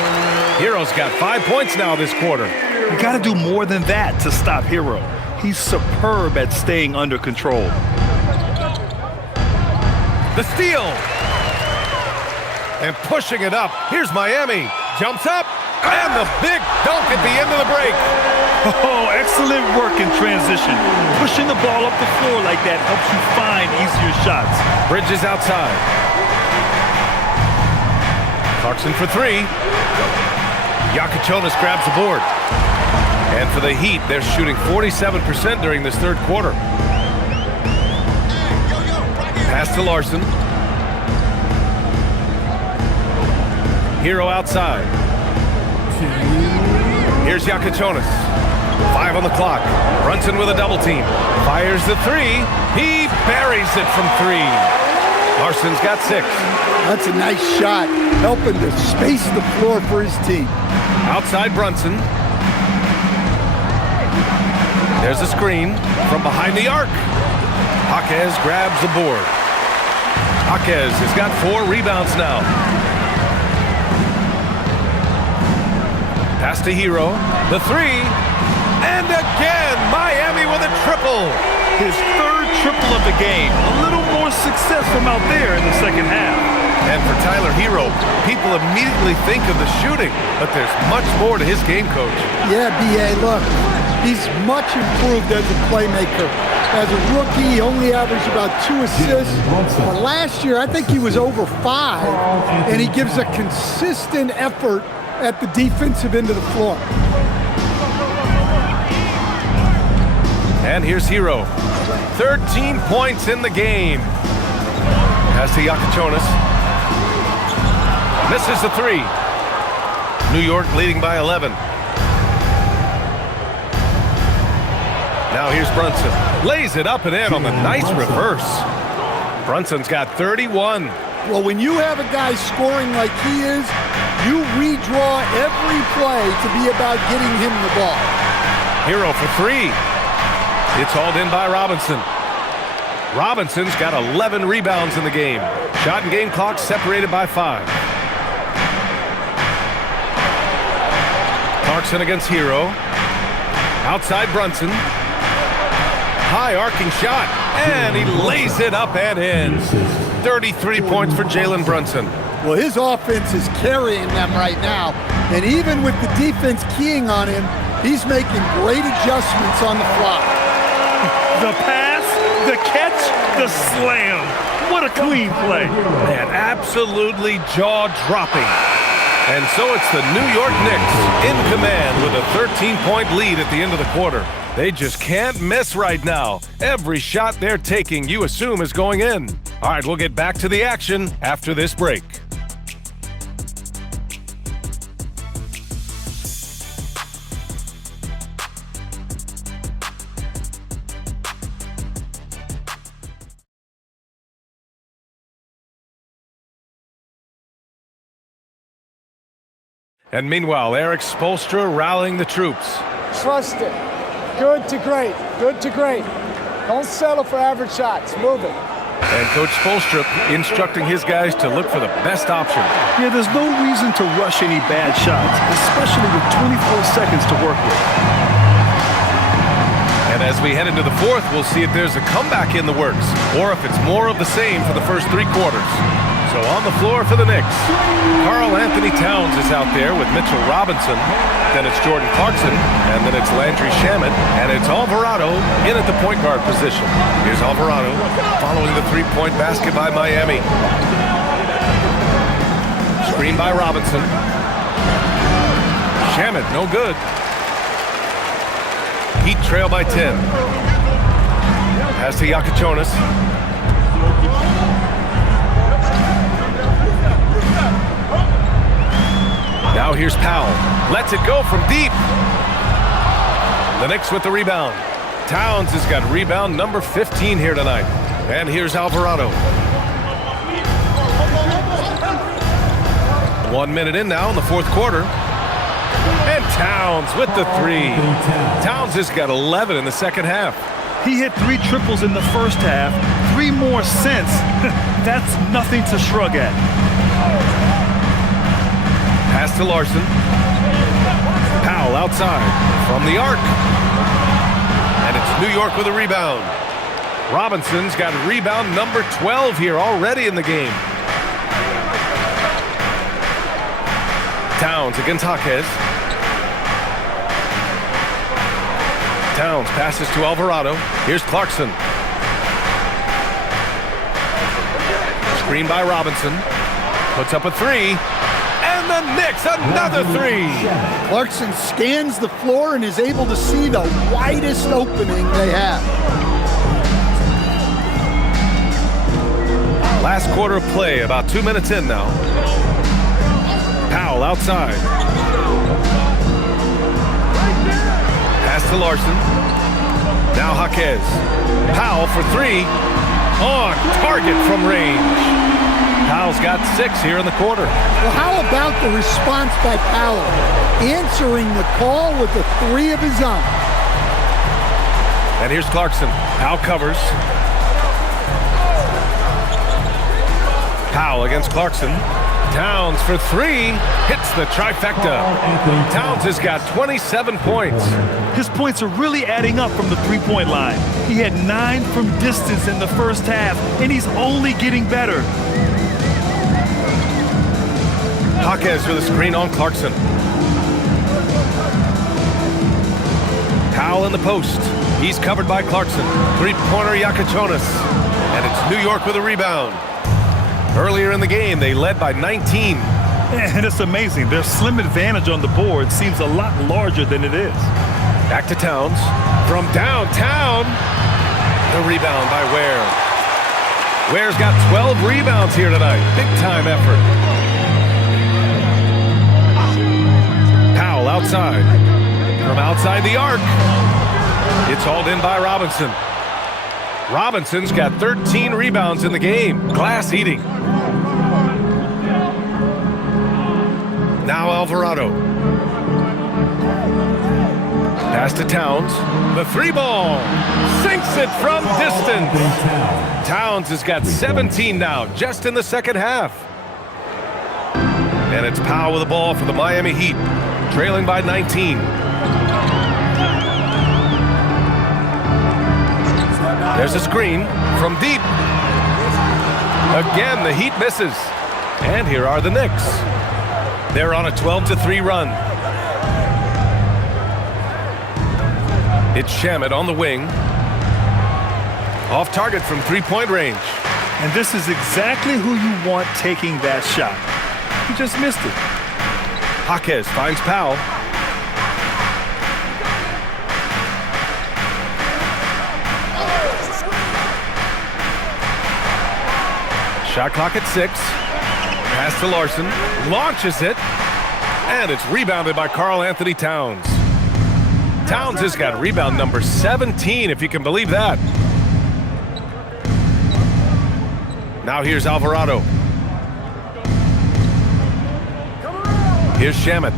Hero's got 5 points now this quarter. You got to do more than that to stop Hero. He's superb at staying under control. The steal. And pushing it up. Here's Miami. Jumps up. And the big dunk at the end of the break. Oh, excellent work in transition. Pushing the ball up the floor like that helps you find easier shots. Bridges outside. Clarkson for 3. Yakichonis grabs the board. And for the Heat, they're shooting 47% during this third quarter. Pass to Larson. Hero outside. Here's Yakichonis. 5 on the clock. Brunson with a double team. Fires the 3. He buries it from 3. Larson's got 6. That's a nice shot, helping to space the floor for his team. Outside Brunson. There's a screen from behind the arc. Jaquez grabs the board. Jaquez has got 4 rebounds now. Pass to Hero. The 3. And again, Miami with a triple. His third triple of the game. A little more success from out there in the second half. And for Tyler Hero, people immediately think of the shooting, but there's much more to his game, Coach. Yeah, B.A., look, he's much improved as a playmaker. As a rookie, he only averaged about 2 assists. But last year, I think he was over 5, and he gives a consistent effort at the defensive end of the floor. And here's Hero. 13 points in the game. Pass to Yakichonis. Misses the 3. New York leading by 11. Now here's Brunson. Lays it up and in on the nice reverse. Brunson's got 31. Well, when you have a guy scoring like he is, you redraw every play to be about getting him the ball. Hero for 3. It's hauled in by Robinson. Robinson's got 11 rebounds in the game. Shot and game clock separated by 5. Clarkson against Hero. Outside Brunson. High arcing shot. And he lays it up and in. 33 points for Jalen Brunson. Well, his offense is carrying them right now. And even with the defense keying on him, he's making great adjustments on the fly. The pass, the catch, the slam. What a clean play. Man, absolutely jaw-dropping. And so it's the New York Knicks in command with a 13-point lead at the end of the quarter. They just can't miss right now. Every shot they're taking, you assume, is going in. All right, we'll get back to the action after this break. And meanwhile, Eric Spoelstra rallying the troops. Trust it. Good to great. Good to great. Don't settle for average shots. Move it. And Coach Spoelstra instructing his guys to look for the best option. Yeah, there's no reason to rush any bad shots, especially with 24 seconds to work with. And as we head into the fourth, we'll see if there's a comeback in the works or if it's more of the same for the first 3 quarters. So on the floor for the Knicks, Karl Anthony Towns is out there with Mitchell Robinson. Then it's Jordan Clarkson, and then it's Landry Shamet, and it's Alvarado in at the point guard position. Here's Alvarado following the 3-point basket by Miami. Screen by Robinson. Shamet, no good. Heat trail by 10. Pass to Yakichonis. Now here's Powell. Lets it go from deep. The Knicks with the rebound. Towns has got rebound number 15 here tonight. And here's Alvarado. 1 minute in now in the fourth quarter. And Towns with the three. Towns has got 11 in the second half. He hit 3 triples in the first half, 3 more since. That's nothing to shrug at. Pass to Larson. Powell outside from the arc. And it's New York with a rebound. Robinson's got rebound number 12 here already in the game. Towns against Jaquez. Towns passes to Alvarado. Here's Clarkson. Screen by Robinson. Puts up a three. And the Knicks, another three. Clarkson scans the floor and is able to see the widest opening they have. Last quarter of play, about 2 minutes in now. Powell outside. Pass to Larson. Now Jaquez. Powell for three. On target from range. Powell's got 6 here in the quarter. Well, how about the response by Powell? Answering the call with a three of his own. And here's Clarkson. Powell covers. Powell against Clarkson. Towns for three. Hits the trifecta. Towns has got 27 points. His points are really adding up from the three-point line. He had 9 from distance in the first half, and he's only getting better. Jaquez with a screen on Clarkson. Powell in the post. He's covered by Clarkson. Three-pointer Yakachonis. And it's New York with a rebound. Earlier in the game, they led by 19. And it's amazing. Their slim advantage on the board seems a lot larger than it is. Back to Towns. From downtown. The rebound by Ware. Ware's got 12 rebounds here tonight. Big-time effort. Powell outside. From outside the arc. It's hauled in by Robinson. Robinson's got 13 rebounds in the game. Glass eating. Now Alvarado. Pass to Towns. The three ball. Sinks it from distance. Towns has got 17 now, just in the second half. And it's Powell with the ball for the Miami Heat, trailing by 19. There's a screen from deep. Again, the Heat misses. And here are the Knicks. They're on a 12-3 run. It's Shamet on the wing. Off target from three-point range. And this is exactly who you want taking that shot. He just missed it. Jaquez finds Powell. Shot clock at 6. Pass to Larson. Launches it. And it's rebounded by Karl Anthony Towns. Towns has got rebound number 17, if you can believe that. Now here's Alvarado. Here's Shamet.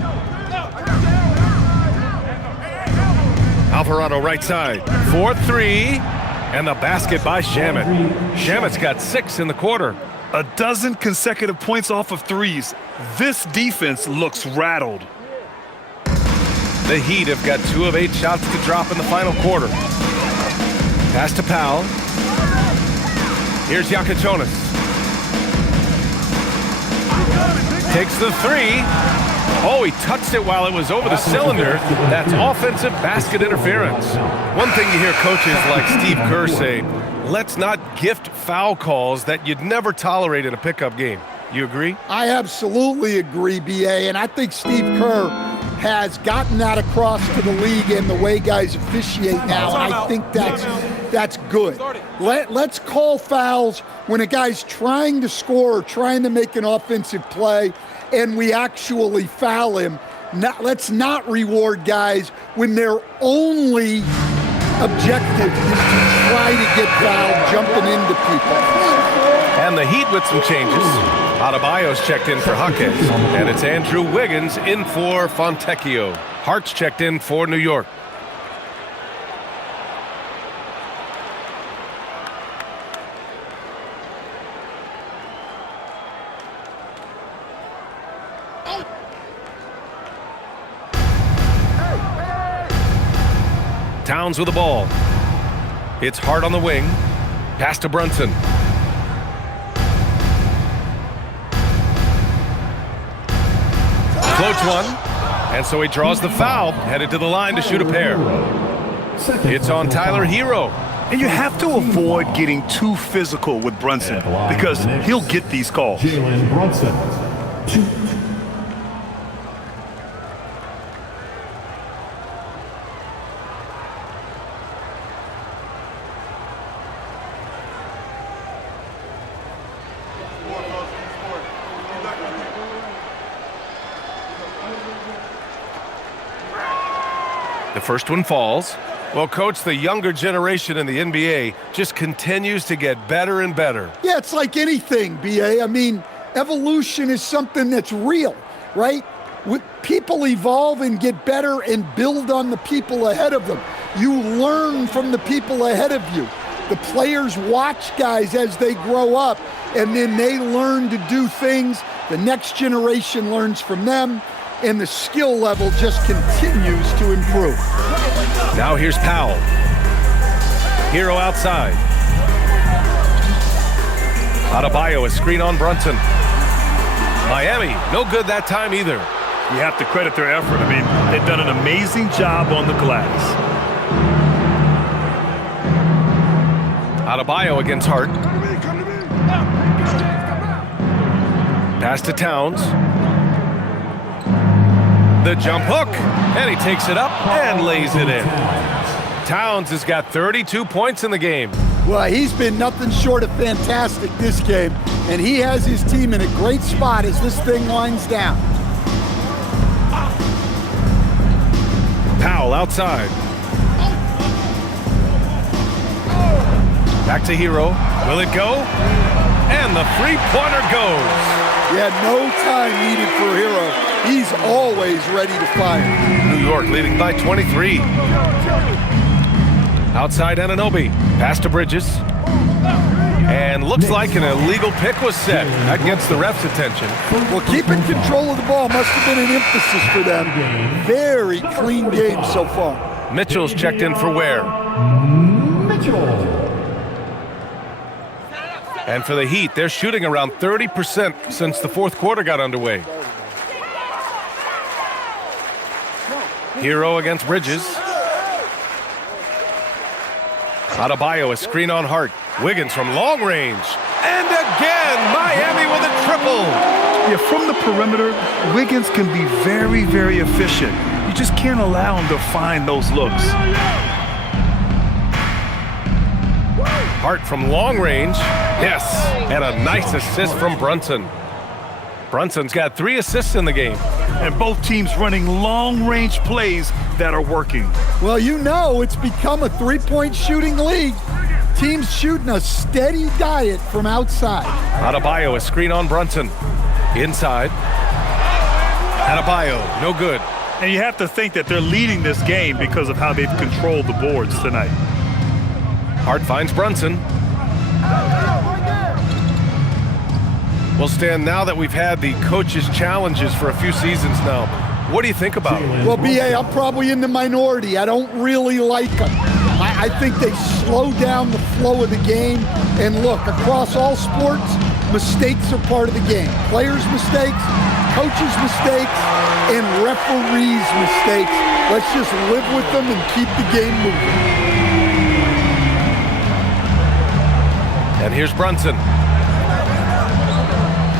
Alvarado right side. 4-3. And the basket by Shamet. Shamet's got 6 in the quarter. A dozen consecutive points off of threes. This defense looks rattled. The Heat have got 2 of 8 shots to drop in the final quarter. Pass to Powell. Here's Yakachonis. Takes the three. Oh, he touched it while it was over the cylinder. That's offensive basket interference. One thing you hear coaches like Steve Kerr say, let's not gift foul calls that you'd never tolerate in a pickup game. You agree? I absolutely agree, B.A., and I think Steve Kerr has gotten that across to the league and the way guys officiate now. I think that's good. Let's call fouls when a guy's trying to score or trying to make an offensive play and we actually foul him. Let's not reward guys when their only objective is to try to get fouled jumping into people. And the Heat with some changes. Adebayo's checked in for Jaquez. And it's Andrew Wiggins in for Fontecchio. Hart's checked in for New York. Towns with the ball. It's Hart on the wing. Pass to Brunson. Floats one. And so he draws the foul, headed to the line to shoot a pair. It's on Tyler Hero. And you have to avoid getting too physical with Brunson because he'll get these calls. Jalen Brunson. The first one falls. Well, Coach, the younger generation in the NBA just continues to get better and better. Yeah, it's like anything, B.A. I mean, evolution is something that's real, right? People evolve and get better and build on the people ahead of them. You learn from the people ahead of you. The players watch guys as they grow up, and then they learn to do things. The next generation learns from them, and the skill level just continues to improve. Now here's Powell. Hero outside. Adebayo, a screen on Brunson. Miami, no good that time either. You have to credit their effort. I mean, they've done an amazing job on the glass. Adebayo against Hart. Pass to Towns. The jump hook, and he takes it up and lays it in. Towns has got 32 points in the game. Well, he's been nothing short of fantastic this game, and he has his team in a great spot as this thing winds down. Powell outside. Back to Hero. Will it go? And the three-pointer goes. Yeah, no time needed for Hero. He's always ready to fire. New York leading by 23. Outside Anunoby. Pass to Bridges. And looks like an illegal pick was set. That gets the ref's attention. Well, keeping control of the ball must have been an emphasis for them. Very clean game so far. Mitchell's checked in for Ware. Mitchell. And for the Heat, they're shooting around 30% since the fourth quarter got underway. Hero against Bridges. Adebayo, a screen on Hart. Wiggins from long range. And again, Miami with a triple. Yeah, from the perimeter, Wiggins can be very, very efficient. You just can't allow him to find those looks. Hart from long range. Yes, and a nice assist from Brunson. Brunson's got 3 assists in the game. And both teams running long-range plays that are working. Well, you know it's become a three-point shooting league. Teams shooting a steady diet from outside. Adebayo, a screen on Brunson. Inside. Adebayo, no good. And you have to think that they're leading this game because of how they've controlled the boards tonight. Hart finds Brunson. Well, Stan, now that we've had the coaches' challenges for a few seasons now, what do you think about it? Well, B.A., I'm probably in the minority. I don't really like them. I think they slow down the flow of the game. And look, across all sports, mistakes are part of the game. Players' mistakes, coaches' mistakes, and referees' mistakes. Let's just live with them and keep the game moving. And here's Brunson.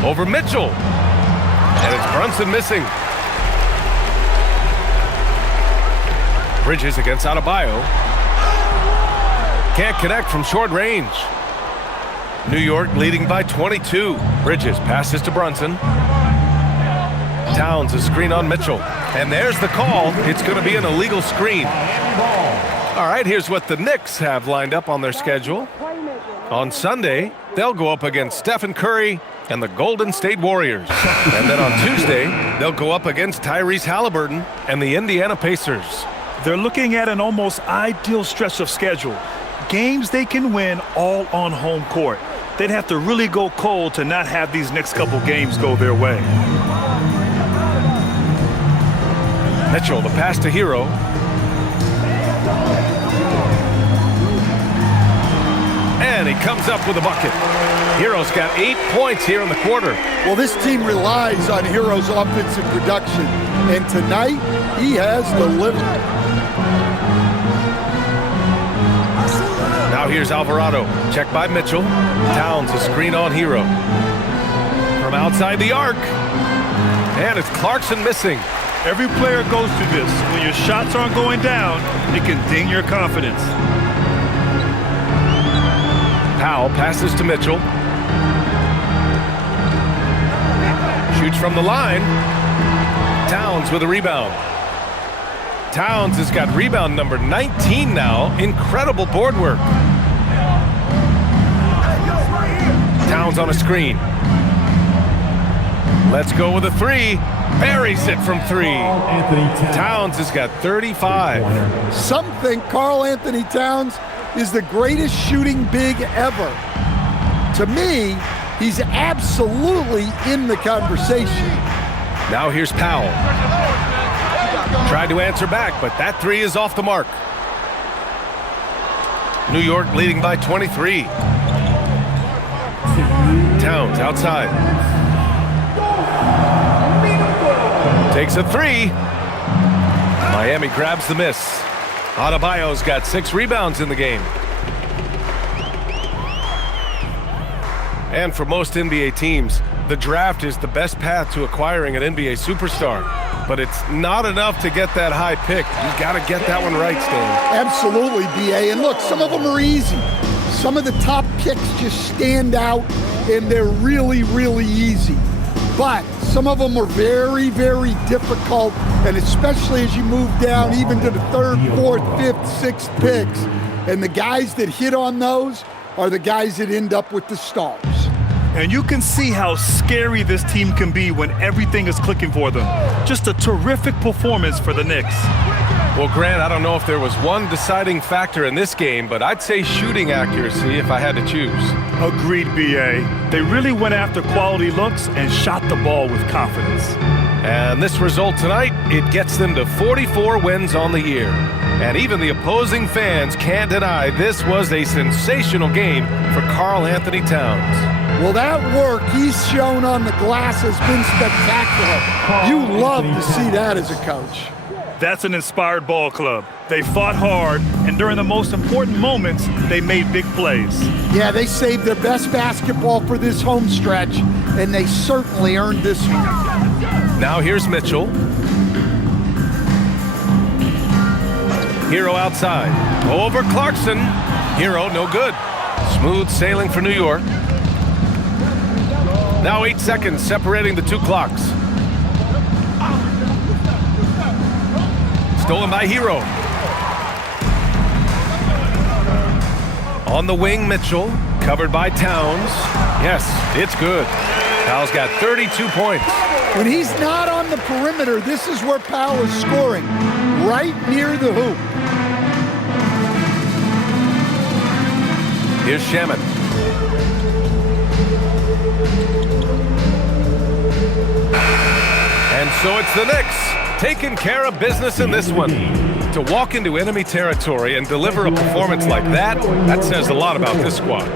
Over Mitchell. And it's Brunson missing. Bridges against Adebayo. Can't connect from short range. New York leading by 22. Bridges passes to Brunson. Towns a screen on Mitchell. And there's the call. It's going to be an illegal screen. All right, here's what the Knicks have lined up on their schedule. On Sunday, they'll go up against Stephen Curry and the Golden State Warriors. And then on Tuesday, they'll go up against Tyrese Halliburton and the Indiana Pacers. They're looking at an almost ideal stretch of schedule. Games they can win all on home court. They'd have to really go cold to not have these next couple games go their way. Mitchell, the pass to Hero. And he comes up with a bucket. Hero's got 8 points here in the quarter. Well, this team relies on Hero's offensive production, and tonight he has delivered. Now here's Alvarado. Check by Mitchell. Towns a screen on Hero. From outside the arc. And it's Clarkson missing. Every player goes through this. When your shots aren't going down, it can ding your confidence. Powell passes to Mitchell. Shoots from the line. Towns with a rebound. Towns has got rebound number 19 now. Incredible board work. Towns on a screen. Let's go with a three. Buries it from three. Towns has got 35. Some think Karl Anthony Towns is the greatest shooting big ever. To me, he's absolutely in the conversation. Now here's Powell. Tried to answer back, but that three is off the mark. New York leading by 23. Towns outside. Takes a three. Miami grabs the miss. Adebayo's got 6 rebounds in the game. And for most NBA teams, the draft is the best path to acquiring an NBA superstar. But it's not enough to get that high pick. You got to get that one right, Stan. Absolutely, B.A. And look, some of them are easy. Some of the top picks just stand out, and they're really, really easy. But some of them are very, very difficult, and especially as you move down even to the 3rd, 4th, 5th, 6th picks. And the guys that hit on those are the guys that end up with the stars. And you can see how scary this team can be when everything is clicking for them. Just a terrific performance for the Knicks. Well, Grant, I don't know if there was one deciding factor in this game, but I'd say shooting accuracy if I had to choose. Agreed, B.A. They really went after quality looks and shot the ball with confidence. And this result tonight, it gets them to 44 wins on the year. And even the opposing fans can't deny this was a sensational game for Karl Anthony Towns. Well, that work he's shown on the glass has been spectacular. You love to see that as a coach. That's an inspired ball club. They fought hard, and during the most important moments, they made big plays. Yeah, they saved their best basketball for this home stretch, and they certainly earned this one. Now here's Mitchell. Hero outside. Over Clarkson. Hero no good. Smooth sailing for New York. Now 8 seconds separating the two clocks. Stolen by Hero. On the wing, Mitchell. Covered by Towns. Yes, it's good. Powell's got 32 points. When he's not on the perimeter, this is where Powell is scoring. Right near the hoop. Here's Shaman. And so it's the Knicks taking care of business in this one. To walk into enemy territory and deliver a performance like that, that says a lot about this squad.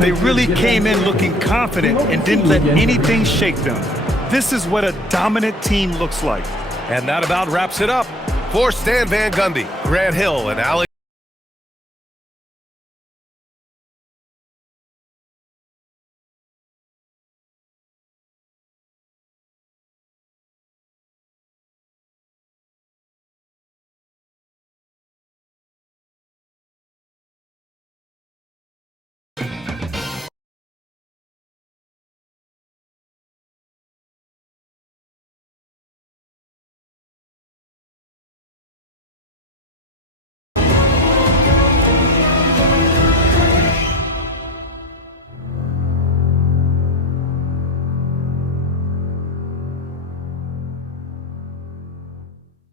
They really came in looking confident and didn't let anything shake them. This is what a dominant team looks like. And that about wraps it up. For Stan Van Gundy, Grant Hill, and Alex